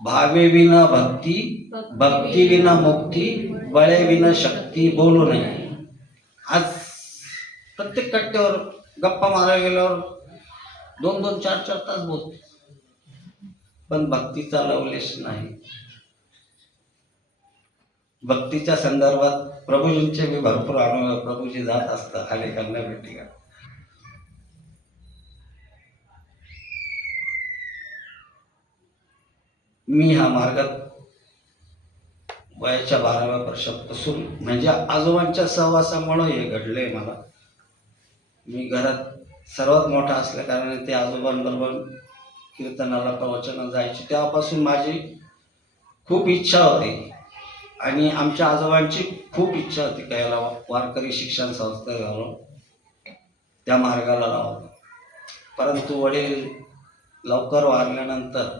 भावे विना भक्ती, भक्ती विना मुक्ती, बळे विना शक्ती बोलू नये. आज प्रत्येक कट्ट्यावर गप्पा मारायला गेल्यावर 2-2, 4-4 तास बोलतो, पण भक्तीचा लवलेश नाही. भक्तीच्या संदर्भात प्रभूजींचे मी भरपूर अनुभव, प्रभूजी जात असतात अनेकांना भेटी का. मी ह्या मार्गात वयाच्या 12व्या वर्षापासून, म्हणजे आजोबांच्या सहवासामुळे हे घडले मला. मी घरात सर्वात मोठा असल्या कारणाने ते आजोबांबरोबर कीर्तनाला, प्रवचनाला जायचे. तेव्हापासून माझी खूप इच्छा होती आणि आमच्या आजोबांची खूप इच्छा होती का याला वारकरी शिक्षण संस्था घालून त्या मार्गाला लावून. परंतु वडील लवकर वारल्यानंतर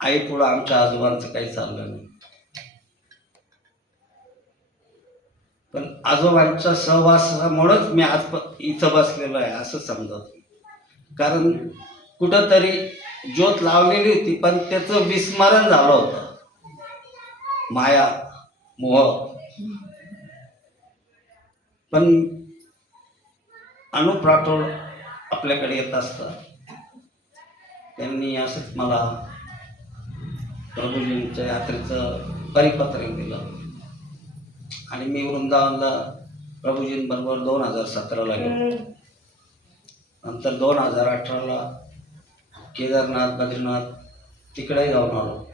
आई पुढं आमच्या आजोबांचं काही चाललं नाही. पण आजोबांच्या सहवासामुळेच मी आज इथं बसलेलो आहे असं समजत. कारण कुठंतरी ज्योत लावलेली होती, पण त्याचं विस्मरण झालं होतं. माया, मोह. पण अनुप राठोड आपल्याकडे येत असतात. त्यांनी असंच मला प्रभूजींच्या यात्रेचं परिपत्रक दिलं आणि मी वृंदावनला प्रभूजींबरोबर 2017ला गेलो. नंतर 2018ला केदारनाथ, बद्रीनाथ तिकडे जाऊन आलो.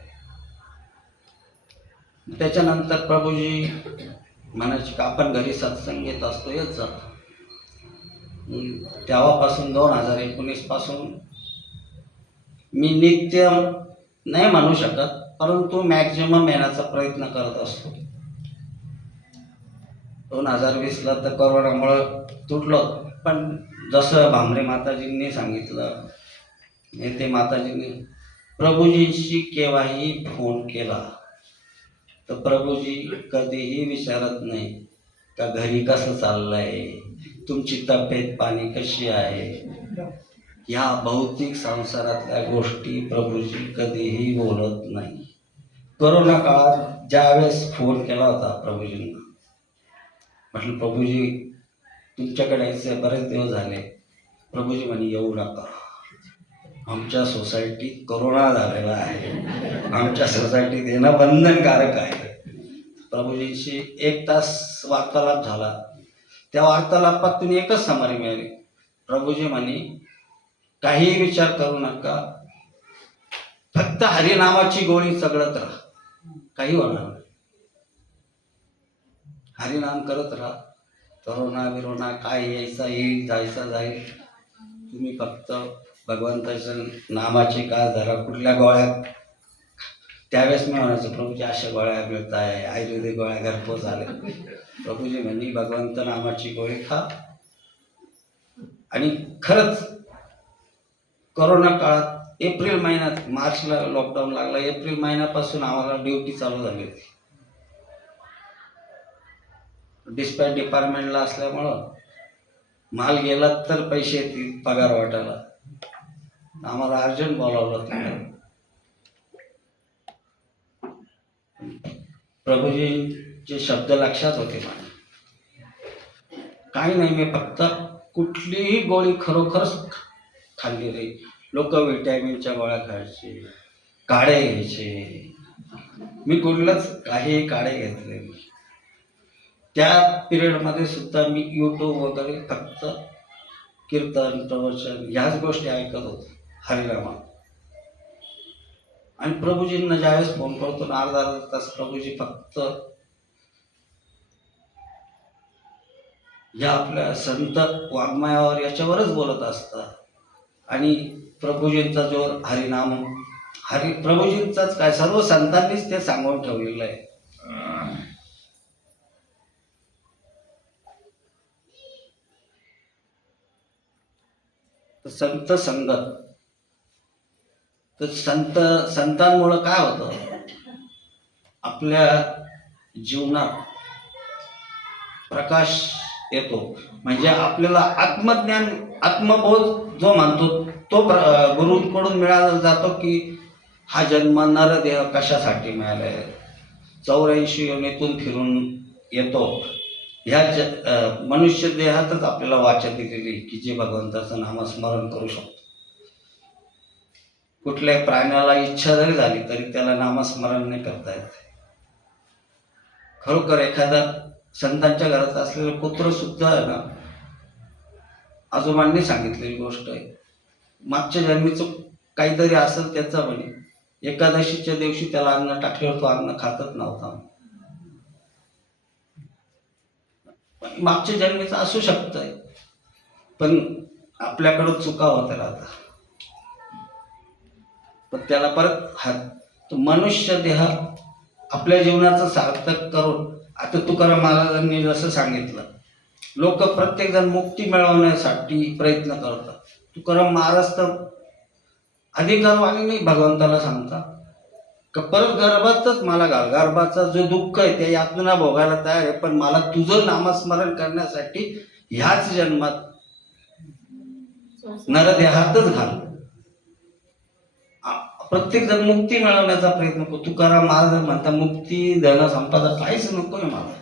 त्याच्यानंतर प्रभूजी म्हणायचे की आपण घरी सत्संग घेत असतो, येत जातो. तेव्हापासून 2019 पासून मी नित्य नाही म्हणू शकत, परंतु मॅक्झिमम येण्याचा प्रयत्न करत असतो. 2020ला तर कोरोनामुळं तुटलो, पण जसं भामरे माताजींनी सांगितलं, नेते माताजींनी, प्रभूजींशी केव्हाही फोन केला तर प्रभूजी कधीही विचारत नाही का घरी कसं चाललंय, तुमची तब्येत पाणी कशी आहे. ह्या भौतिक संसारातल्या गोष्टी प्रभूजी कधीही बोलत नाही. कोरोना काळात ज्यावेळेस फोन केला होता प्रभूजींना, म्हटलं प्रभूजी तुमच्याकडे यायचे बरेच दिवस झाले. प्रभूजी म्हणे येऊ नका, आमच्या सोसायटीत कोरोना झालेला आहे, आमच्या सोसायटीत येणं बंधनकारक आहे. प्रभूजींशी 1 तास वार्तालाप झाला. त्या वार्तालापातून एकच समरी मिळाली. प्रभूजी म्हणे काहीही विचार करू नका, फक्त हरिनामाची गोळी चगळत राहा, काही होणार नाही. हरिनाम करत राहा. करोना बिरोना काय यायचा येईल, जायचा जाईल. तुम्ही फक्त भगवंताच्या नामाची कास धरा. कुठल्या गोळ्या, त्यावेळेस मी म्हणायचो प्रभूजी अशा गोळ्या मिळत आहे, आयुर्वेदिक गोळ्या घरपोच आल्या. प्रभूजी म्हणे भगवंत नामाची गोळी खा. आणि खरंच कोरोना काळात एप्रिल महिन्यात, मार्चला लॉकडाऊन लागला, एप्रिल महिन्यापासून आम्हाला ड्युटी चालू झाली होती. डिस्पॅच डिपार्टमेंटला असल्यामुळं माल गेला तर पैसे येतील पगार वाटायला. आम्हाला अर्जंट बोलावलं होतं. प्रभूजींचे शब्द लक्षात होते मला. काही नाही, मी फक्त कुठलीही गोळी खरोखरच खाल्ली रे. लोक विटॅमिनच्या गोळ्या खायचे, काढे घ्यायचे. मी कुठलंच काही काढे घेतले. त्या पिरियडमध्ये सुद्धा मी यूट्यूब वगैरे फक्त कीर्तन प्रवचन ह्याच गोष्टी ऐकत होतो, हरिनामा. आणि प्रभूजींना ज्यावेळेस फोन करतो ना, अर्धा तास प्रभूजी फक्त या आपल्या संत वाङ्मयावर याच्यावरच बोलत असतात. आणि प्रभूजींचा जो हरिनाम, प्रभूजींचाच काय, सर्व संतांनीच ते सांगून ठेवलेलं आहे. संत संगत, तर संतांमुळं काय होतं, आपल्या जीवनात प्रकाश येतो. म्हणजे आपल्याला आत्मज्ञान, आत्मबोध जो म्हणतो तो गुरूंकडून मिळाला जातो की हा जन्म नरदेह कशासाठी मिळालाय. 84 योनीतून फिरून येतो. ह्या मनुष्य देहातच आपल्याला वाचा दिलेली की जे भगवंताचं नामस्मरण करू शकतो. कुठल्याही प्राण्याला इच्छा जरी झाली तरी त्याला नामस्मरण नाही करता येत. खरोखर एखादा संतांच्या घरात असलेलं कुत्र सुद्धा आहे ना, आजोबांनी सांगितलेली गोष्ट आहे, मागच्या जन्मीचं काहीतरी असेल त्याचं म्हणे. एकादशीच्या दिवशी त्याला अन्न टाकल्यावर तो अन्न खातच नव्हता. मागच्या जन्मीचं असू शकतंय, पण आपल्याकडं चुका होत राहतात. पण त्याला परत मनुष्य देह आपल्या जीवनाचं सार्थक करून, आता तुकाराम महाराजांनी जसं सांगितलं, लोक प्रत्येक जण मुक्ती मिळवण्यासाठी प्रयत्न करतात. तुकाराम महाराज तर अधिकारवाणी नाही भगवंताला सांगता का परत गर्भातच मला घाल. गर्भाचं जो दुःख आहे ते यातना भोगायला तयार आहे, पण मला तुझं नामस्मरण करण्यासाठी ह्याच जन्मात नरदेहातच घाल. प्रत्येक जण मुक्ती मिळवण्याचा प्रयत्न करतो. तुकाराम महाराज म्हणता मुक्ती धन संपदा काहीच नकोय मला,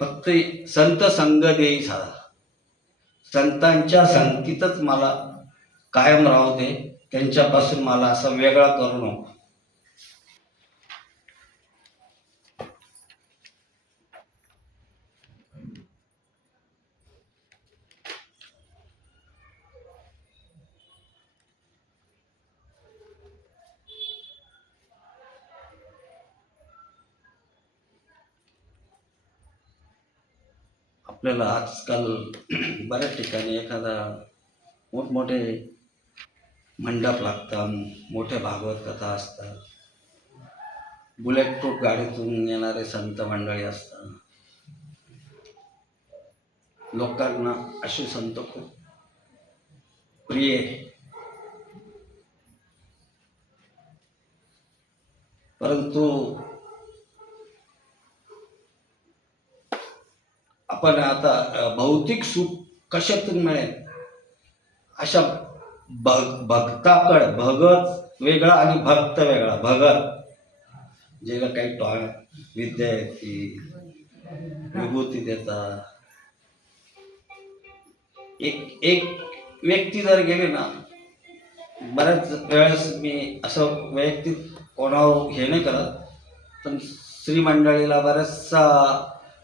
फक्त संत संग देई साधा. संतांच्या संगतीतच मला कायम राहू दे, त्यांच्यापासून मला असा वेगळा करू नको. आपल्याला आजकाल बऱ्याच ठिकाणी एखादा मोठमोठे मंडप लागतात, मोठे भागवत कथा असतात, बुलेट प्रूफ गाडीतून येणारे संत मंडळी असतात. लोकांना असे संत खूप प्रिय. परंतु आपण आता भौतिक सुख कशातून मिळेल अशा भक्ताकडे, भगत वेगळा आणि भक्त वेगळा. भगत ज्याला काही विद्या येते, विभूती देतात. एक व्यक्ती जर गेली ना, बऱ्याच वेळेस मी असं वैयक्तिक कोणावर हे नाही करत, पण श्रीमंडळीला बराचसा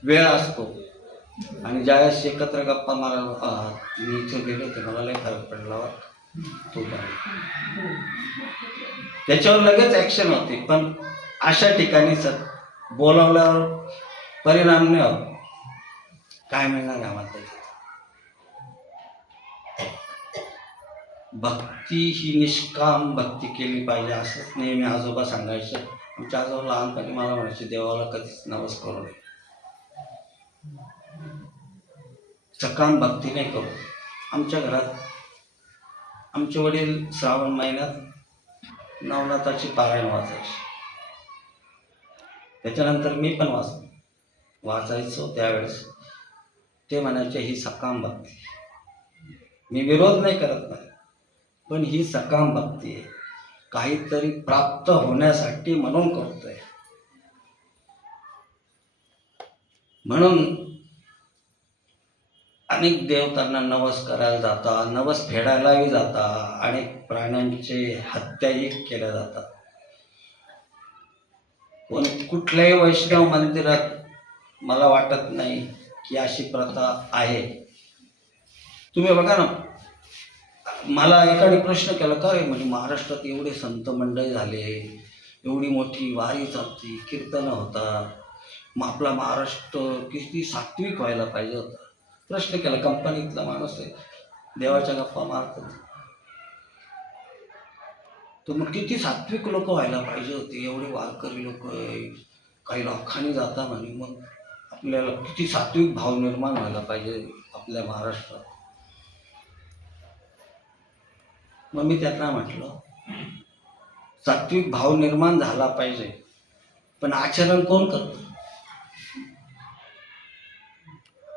वेळ असतो. आणि ज्यावेळेस एकत्र गप्पा मारायला मी इथे गेलो होते, मला लई फरक पडला तो त्याच्यावर लगेच ॲक्शन होते. पण अशा ठिकाणी बोलावल्यावर परिणाम नाही होत. काय मिळणार आम्हाला त्याच्यात? भक्ती ही निष्काम भक्ती केली पाहिजे असंच नेहमी आजोबा सांगायचे. आमच्या आजोबा लहानपणी मला म्हणायचे देवाला कधीच नवस करू नये, सकाम भक्ती नाही करू. आमच्या घरात आमचे वडील श्रावण महिन्यात नवनाथाची पारायण वाचायचे. त्याच्यानंतर मी पण वाचायचो. त्यावेळेस ते म्हणायचे ही सकाम भक्ती. मी विरोध नाही करत नाही, पण ही सकाम भक्ती आहे, काहीतरी प्राप्त होण्यासाठी म्हणून करतोय. म्हणून अनेक देवतांना नवस करायला जाता, नवस फेडायलाही जाता, अनेक प्राण्यांचे हत्याही केल्या जातात. पण कुठल्याही वैष्णव मंदिरात मला वाटत नाही की अशी प्रथा आहे. तुम्ही बघा ना, मला एकाने प्रश्न केला, का रे म्हणजे महाराष्ट्रात एवढे संत मंडळी झाले, एवढी मोठी वारी चालती, कीर्तनं होतात, मग आपला महाराष्ट्र किती सात्विक व्हायला पाहिजे होता. प्रश्न केला. कंपनीतला माणूस आहे, देवाच्या गप्पा मारतात, तर मग किती सात्विक लोक व्हायला पाहिजे होते, एवढे वारकरी लोक काही लाखांनी जाता म्हणे, मग आपल्याला किती सात्विक भाव निर्माण व्हायला पाहिजे आपल्या महाराष्ट्रात. मग मी त्यांना म्हटलं, सात्विक भाव निर्माण झाला पाहिजे, पण आचरण कोण करतं?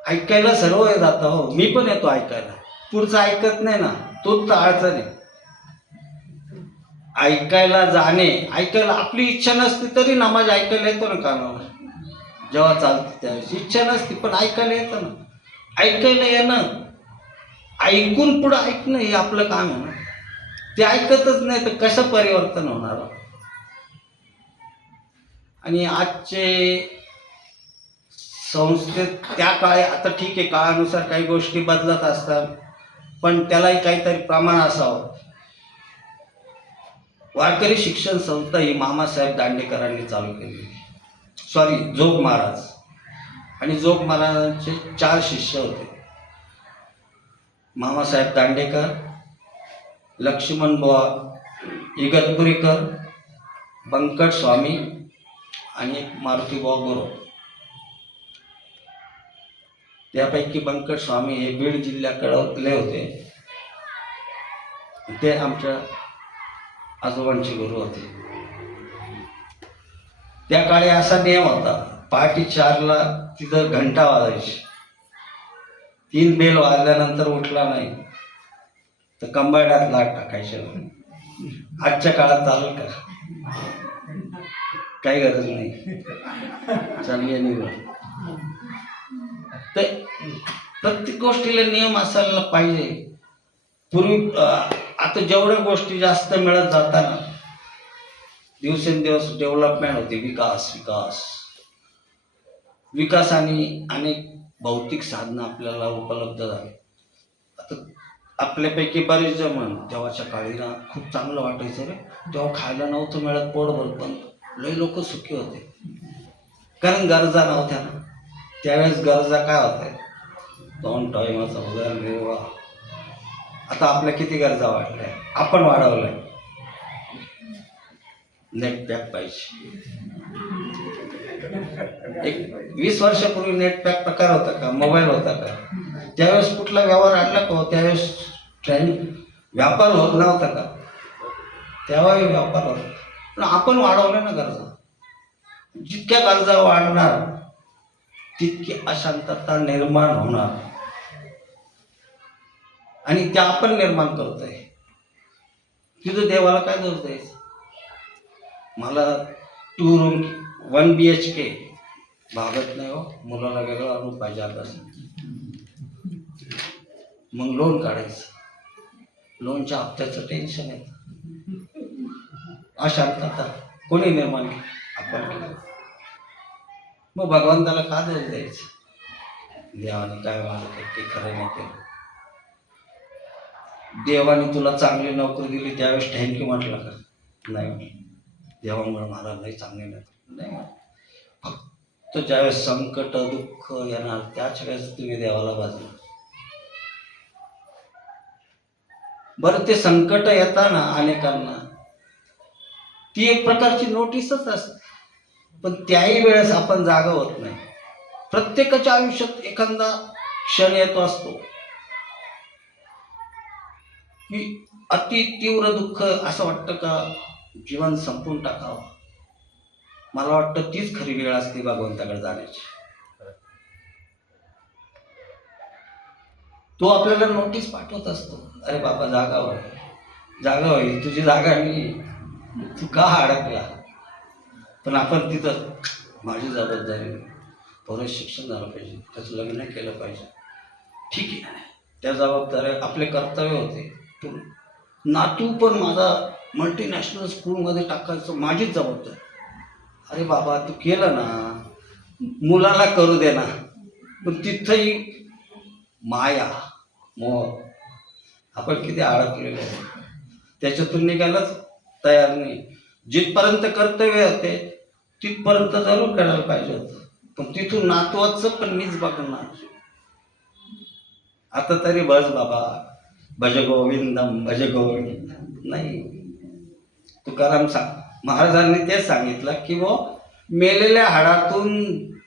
ऐकायला सर्व जातं हो, मी पण येतो ऐकायला, पुढचं ऐकत नाही ना, तोच तर अडचण आहे. ऐकायला जाणे, ऐकायला आपली इच्छा नसते तरी नमाज ऐकायला येतो ना कानावर, जेव्हा चालते त्यावेळेस इच्छा नसते पण ऐकायला येतं ना. ऐकायला येणं, ऐकून पुढं ऐकणं हे आपलं काम आहे ना. ते ऐकतच नाही तर कसं परिवर्तन होणार? आणि आजचे संस्थेत त्या काळी, आता ठीक आहे काळानुसार काही गोष्टी बदलत असतात, पण त्यालाही काहीतरी प्रमाण असावं. वारकरी शिक्षण संस्था ही मामासाहेब दांडेकरांनी चालू केली. जोग महाराज, आणि जोग महाराजांचे 4 शिष्य होते, मामासाहेब दांडेकर, लक्ष्मण बुवा इगतपुरीकर, बंकट स्वामी आणि मारुती बुवा गुरु. त्यापैकी बंकट स्वामी हे बीड जिल्ह्याकडे होते, ते आमच्या आजोबांचे गुरु होते. त्या काळी असा नियम होता, पहाटे 4ला तिथं घंटा वाजायची, 3 बेल वाजल्यानंतर उठला नाही तर कंबाड्यात लाट टाकायचे. आजच्या काळात चालेल का? काही गरज नाही, चालली निघून. तर प्रत्येक गोष्टीला नियम असायला पाहिजे. पूर्वी आता जेवढ्या गोष्टी जास्त मिळत जाताना दिवसेंदिवस डेव्हलपमेंट होते, विकासाने अनेक भौतिक साधनं आपल्याला उपलब्ध झाली. आता आपल्यापैकी बरेच जण तेव्हाच्या काळी ना खूप चांगलं वाटायचं रे, तेव्हा खायला नव्हतं मिळत पोटभर, पण लई लोक सुखी होते, कारण गरजा नव्हत्या ना. त्यावेळेस गरजा काय होत्या? 2 टायमाचा उदरनिर्वाह. आता आपल्या किती गरजा वाढल्या, आपण वाढवल्या. नेट पॅक पाहिजे. एक 20 वर्षापूर्वी नेट पॅक प्रकार होता का? मोबाईल होता का? त्यावेळेस कुठला व्यवहार आणला का? त्यावेळेस व्यापार होत नव्हता का? तेव्हाही व्यापार होता, पण आपण वाढवल्या ना गरजा. जितक्या गरजा वाढणार तितकी अशांतता निर्माण होणार, आणि त्या आपण निर्माण करतोय. तिथं देवाला काय दोष द्यायचं? मला 2 रूम 1 BHK भागत नाही हो, मुलाला वेगळा रूम पाहिजे अभ्यास. मग लोन काढायचं, लोनच्या हप्त्याचं टेन्शन आहे. अशांतता कोणी निर्माण केली? आपण केली. मग भगवंताला का दोष द्यायचं? देवाने काय मला काही खरं नाही केलं. देवाने तुला चांगली नोकरी दिली त्यावेळेस थँक्यू म्हटलं का? नाही. देवामुळे मला नाही चांगली नाही म्हटलं. फक्त ज्यावेळेस संकट दुःख येणार त्याच वेळेस तुम्ही देवाला बाजूला. बरं, ते संकट येताना अनेकांना ती एक प्रकारची नोटीसच असते, पण त्याही वेळेस आपण जागा होत नाही. प्रत्येकाच्या आयुष्यात एखादा क्षण येतो असतो की अति तीव्र दुःख, असं वाटतं का जीवन संपून टाकावं. मला वाटतं तीच खरी वेळ असते भगवंताकडे जाण्याची. तो आपल्याला नोटीस पाठवत असतो, अरे बाबा जागा होईल, तुझी जागा नाही, तू का अडकला. पण आपण तिथं माझी जबाबदारी, परत शिक्षण झालं पाहिजे, त्याचं लग्न केलं पाहिजे, ठीक आहे, त्या जबाबदाऱ्या आपले कर्तव्य होते. पण नातू पण माझा मल्टीनॅशनल स्कूलमध्ये टाकायचं माझीच जबाबदारी. अरे बाबा तू केलं ना, मुलाला करू दे ना. पण तिथंही माया मोह आपण किती अडकलेलो आहे, त्याच्यातून निघायलाच तयार नाही. जिथपर्यंत कर्तव्य होते तिथपर्यंत जरूर करायला पाहिजे होतं, पण तिथून नातवाचं पण मीच बघणार. आता तरी बस बाबा, भज गोविंदम भज गोविंदम. नाही, तुकाराम महाराजांनी तेच सांगितलं की वो मेलेल्या हाडातून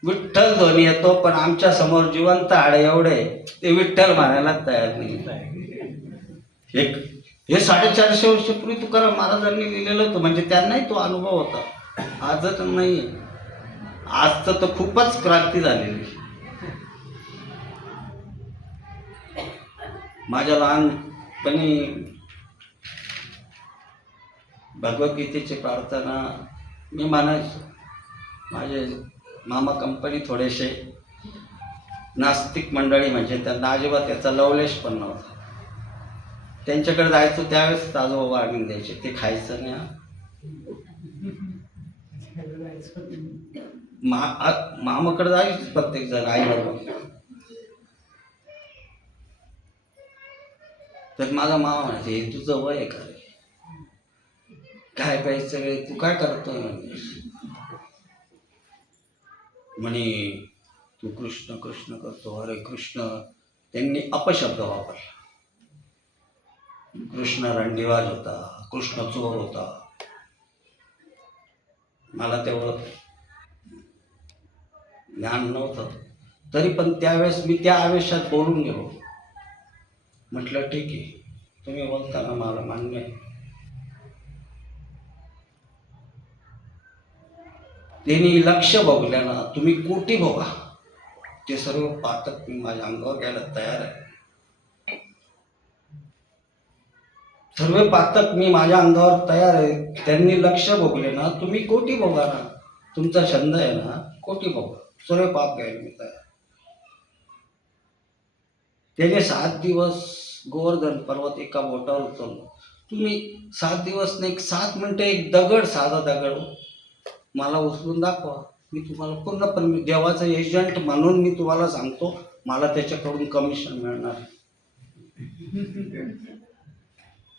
विठ्ठल ध्वनी येतो, पण आमच्या समोर जिवंत हाडे एवढे ते विठ्ठल म्हणायला तयार नाही. हे 450 वर्षापूर्वी तुकाराम महाराजांनी लिहिलेलं होतं, म्हणजे त्यांनाही तो अनुभव होता. आजच नाही, आज तर खूपच क्रांती झालेली. माझ्या लहानपणी भगवद्गीतेची प्रार्थना मी म्हणायचो. माझे मामा कंपनी थोडेसे नास्तिक मंडळी, म्हणजे त्यांना अजिबात याचा लवलेश पण नव्हता. त्यांच्याकडे जायचो त्यावेळेस आजोबा आणून द्यायचे, ते खायचं नाही. मामाकडे जायचं प्रत्येक जण आई बरोबर. तर माझा मामा म्हणायचे, हे तुझं वय आहे का रे, काय प्यायचं सगळे, तू काय करतोय म्हणे. तू कृष्ण कृष्ण करतो, अरे कृष्ण. त्यांनी अपशब्द वापरला. कृष्ण रणदिवाज होता, कृष्ण चोर होता. मला तेवढं ज्ञान नव्हतं, तरी पण त्यावेळेस मी त्या आवेशात बोलून गेलो. म्हटलं ठीक आहे, तुम्ही बोलताना मला मान्य आहे. त्यांनी लक्ष बघल्यानं तुम्ही कोटी बघा, ते सर्व पातक मी माझ्या अंगावर घ्यायला तयार आहे. सर्व पातक मी माझ्या अंगावर तयार आहे. त्यांनी लक्ष बघले ना, तुम्ही कोटी बघा ना, तुमचा छंद आहे ना, कोटी बघा, सर्व पाप घ्यायला मी तयार. त्याने 7 दिवस गोवर्धन पर्वत एका बोटावर उचललं. तुम्ही 7 दिवस नाही, 7 मिनिटं एक दगड, साधा दगड मला उचलून दाखवा, मी तुम्हाला पूर्णपणे देवाचा एजंट म्हणून मी तुम्हाला सांगतो, मला त्याच्याकडून कमिशन मिळणार.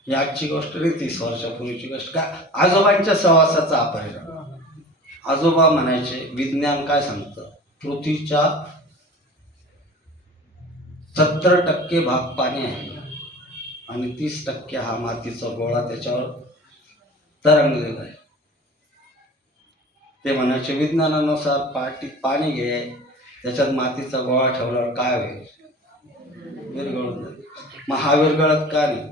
ही आजची गोष्ट नाही, 30 वर्षापूर्वीची गोष्ट. का आजोबांच्या सहवासाचा अपरिणाम. आजोबा म्हणायचे, विज्ञान काय सांगतं, पृथ्वीच्या 70% भाग पाणी आहे आणि 30% हा मातीचा गोळा त्याच्यावर तरंगलेला आहे. ते म्हणायचे, विज्ञानानुसार पाणी घे, त्याच्यात मातीचा गोळा ठेवल्यावर काय होईल, विरघळून जाईल. मग हा विरघळत का नाही,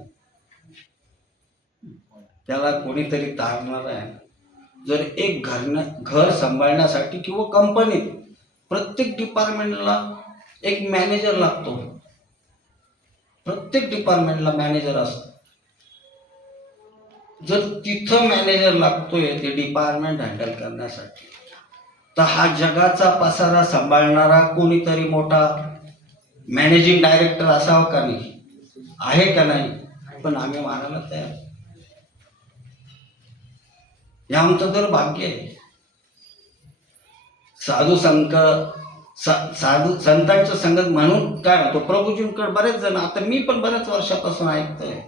त्याला कोणीतरी तारणार आहे. जर एक घर सांभाळण्यासाठी किंवा कंपनीत प्रत्येक डिपार्टमेंटला एक मॅनेजर लागतो, प्रत्येक डिपार्टमेंटला मॅनेजर असतो. जर तिथं मॅनेजर लागतोय ते डिपार्टमेंट हँडल करण्यासाठी, तर हा जगाचा पसारा सांभाळणारा कोणीतरी मोठा मॅनेजिंग डायरेक्टर असावा का नाही, आहे का नाही. पण आम्ही मानायला तयार. हे आमचं तर भाग्य आहे. साधू संत साधू संतांच्या संगत म्हणून काय होतो, प्रभूजींकडे बरेच जण, आता मी पण बऱ्याच वर्षापासून ऐकतोय,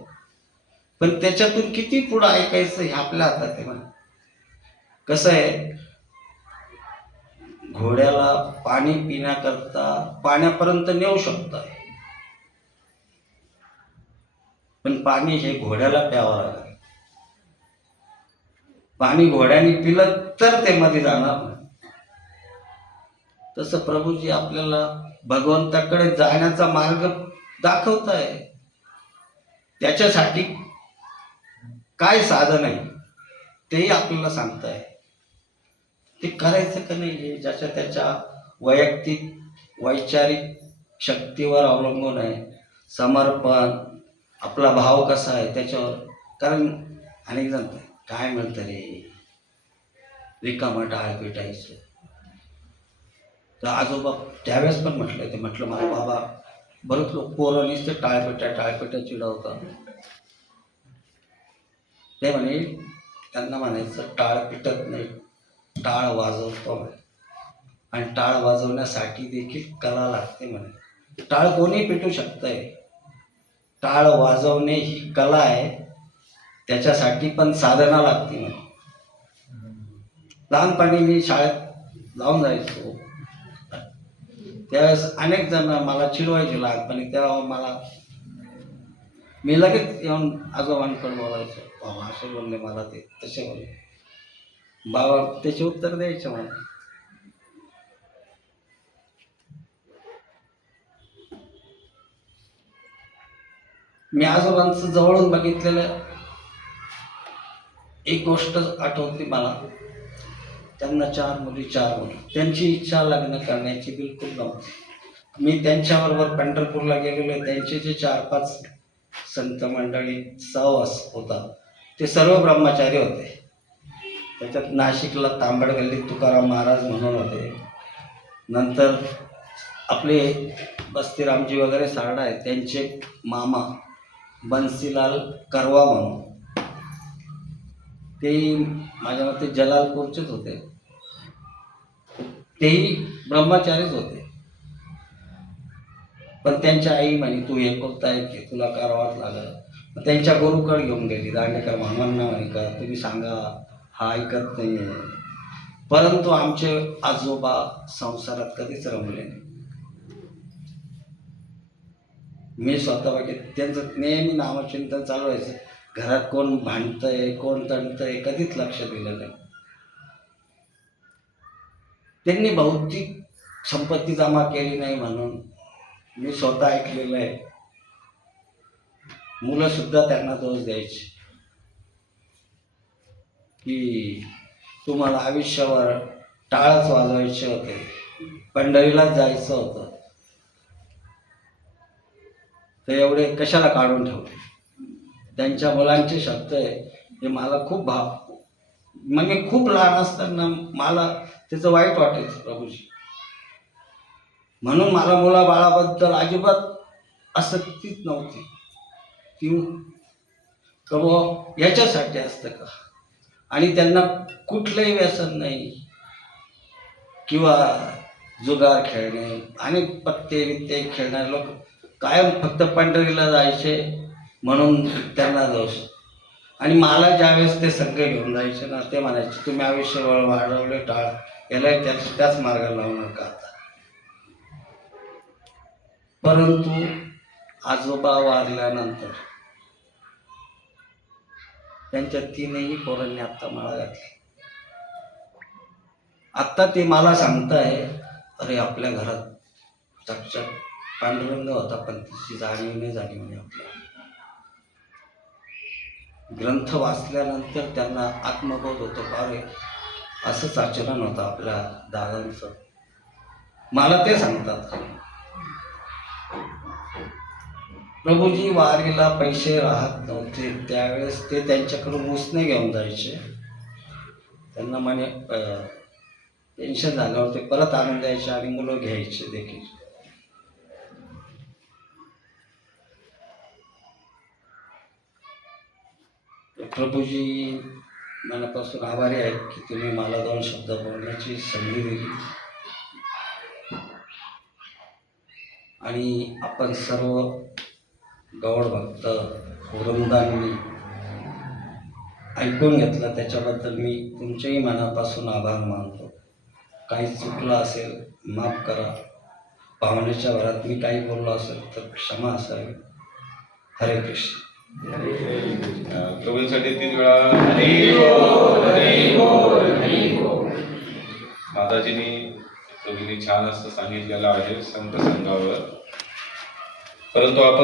पण त्याच्यातून किती पुढं ऐकायचं हे आपल्या हातात आहे म्हणा. कसं आहे, घोड्याला पाणी पिण्याकरता पाण्यापर्यंत नेऊ शकताय, पण पाणी हे घोड्याला प्यावं लागेल. पाणी घोड्याने पिलं तर ते मध्ये जाणार नाही. तसं प्रभूजी आपल्याला भगवंताकडे जाण्याचा मार्ग दाखवत आहे. त्याच्यासाठी काय साधन आहे तेही आपल्याला सांगताय. ते करायचं का नाही हे ज्याच्या त्याच्या वैयक्तिक वैचारिक शक्तीवर अवलंबून आहे. समर्पण, आपला भाव कसा आहे त्याच्यावर. कारण अनेक जण काय म्हणतं रे, रिकामं टाळ पेटायचं. तर आजोबा त्यावेळेस पण म्हटलं, ते म्हटलं मला बाबा बरंच लोक पोरं नुसते टाळपेटा चिडवतात. ते म्हणे त्यांना म्हणायचं टाळ पिटत नाही, टाळ वाजवतो म्हणे. आणि टाळ वाजवण्यासाठी देखील कला लागते म्हणे. टाळ कोणी पिटू शकतंय, टाळ वाजवणे ही कला आहे, त्याच्यासाठी पण साधना लागते म्हणे. लहानपणी मी शाळेत जाऊन जायचो, त्यावेळेस अनेक जण मला चिडवायचे लहानपणी. तेव्हा मी लगेच येऊन आजोबांकडे बोलायचो, बाबा असे बोलले मला, ते तसे बोलले. बाबा त्याचे उत्तर द्यायचे मला. मी आजोबांचं जवळून बघितलेलं एक गोष्ट आठवते मला. त्यांना 4 मुली 4 मुलं. त्यांची इच्छा लग्न करण्याची बिलकुल नव्हती. मी त्यांच्याबरोबर पंढरपूरला गेलेलो. त्यांचे जे 4-5 संत मंडळी सहवास होता ते सर्व ब्रह्मचारी होते. त्याच्यात नाशिकला तांबड गल्लीत तुकाराम महाराज म्हणून होते. नंतर आपले बस्तीरामजी वगैरे सारडा आहे, त्यांचे मामा बन्सीलाल करवा म्हणून, तेही माझ्या मते जलालपूरचेच होते. तेही ब्रह्मचारीच होते. पण त्यांच्या आई म्हणे तू हे करताय की तुला करावाच लागल. त्यांच्या गुरुकडे घेऊन गेली. दांडेकर मामांना म्हणे का तुम्ही सांगा, हा ऐकत नाही. परंतु आमचे आजोबा संसारात कधीच रमले नाही. मी स्वतः बघित त्यांचं नेहमी नामचिंतन चालू व्हायचं. घरात कोण भांडतंय, कोण तणतंय, कधीच लक्ष दिलं नाही. त्यांनी भौतिक संपत्ती जमा केली नाही म्हणून मी स्वतः ऐकलेलं आहे. मुलं सुद्धा त्यांना दोष द्यायची की तुम्हाला आयुष्यावर टाळच वाजवायचे होते, पंढरीलाच जायचं होतं, तर एवढे कशाला काढून ठेवले. त्यांच्या मुलांचे शब्द आहे हे मला खूप म्हणजे खूप लहान असताना मला त्याचं वाईट वाटायचं प्रभूजी. म्हणून मला मुलाबाळाबद्दल अजिबात आसक्तीच नव्हती. ती याच्यासाठी असतं का. आणि त्यांना कुठलंही व्यसन नाही किंवा जुगार खेळणे आणि पत्ते बित्ते खेळणारे लोक कायम फक्त पंढरीला जायचे म्हणून त्यांना दोष. आणि मला ज्यावेळेस ते सगळे घेऊन जायचे ना, ते म्हणायचे तुम्ही आयुष्यभर वाढवले टाळ, याला त्याच मार्गाला लावू नका आता. परंतु आजोबा वारल्यानंतर त्यांच्या 3ही पोरांनी आत्ता माळा घातली. आत्ता ते मला सांगताय, अरे आपल्या घरात चकचक पांडुरंग होता पण तिची जाणीव नाही झाली म्हणजे आपल्याला. ग्रंथ वाचल्यानंतर त्यांना आत्मबोध होतो, अरे असंच आचरण होतं आपल्या दादांचं. मला ते सांगतात. प्रभूजी वारीला पैसे राहत नव्हते त्यावेळेस ते त्यांच्याकडून उसने घेऊन जायचे. त्यांना म्हणे टेन्शन झाल्यावर ते परत आणून द्यायचे आणि मुलं घ्यायचे देखील. प्रभूजी मनापासून आभारी आहेत की तुम्ही मला 2 शब्द बोलण्याची संधी दिली. आणि आपण सर्व गौड भक्त वृंदांनी ऐकून घेतलं त्याच्याबद्दल मी तुमच्याही मनापासून आभार मानतो. काही चुकलं असेल माफ करा. भावनेच्या भरात मी काही बोललो असेल तर क्षमा असावी. हरे कृष्ण. प्रभूंसाठी 3 वेळा हरी बोल, हरी बोल, हरी बोल. माताजींनी प्रभूंनी छान असं सांगितलेलं आहे संत संघावर. परंतु आपण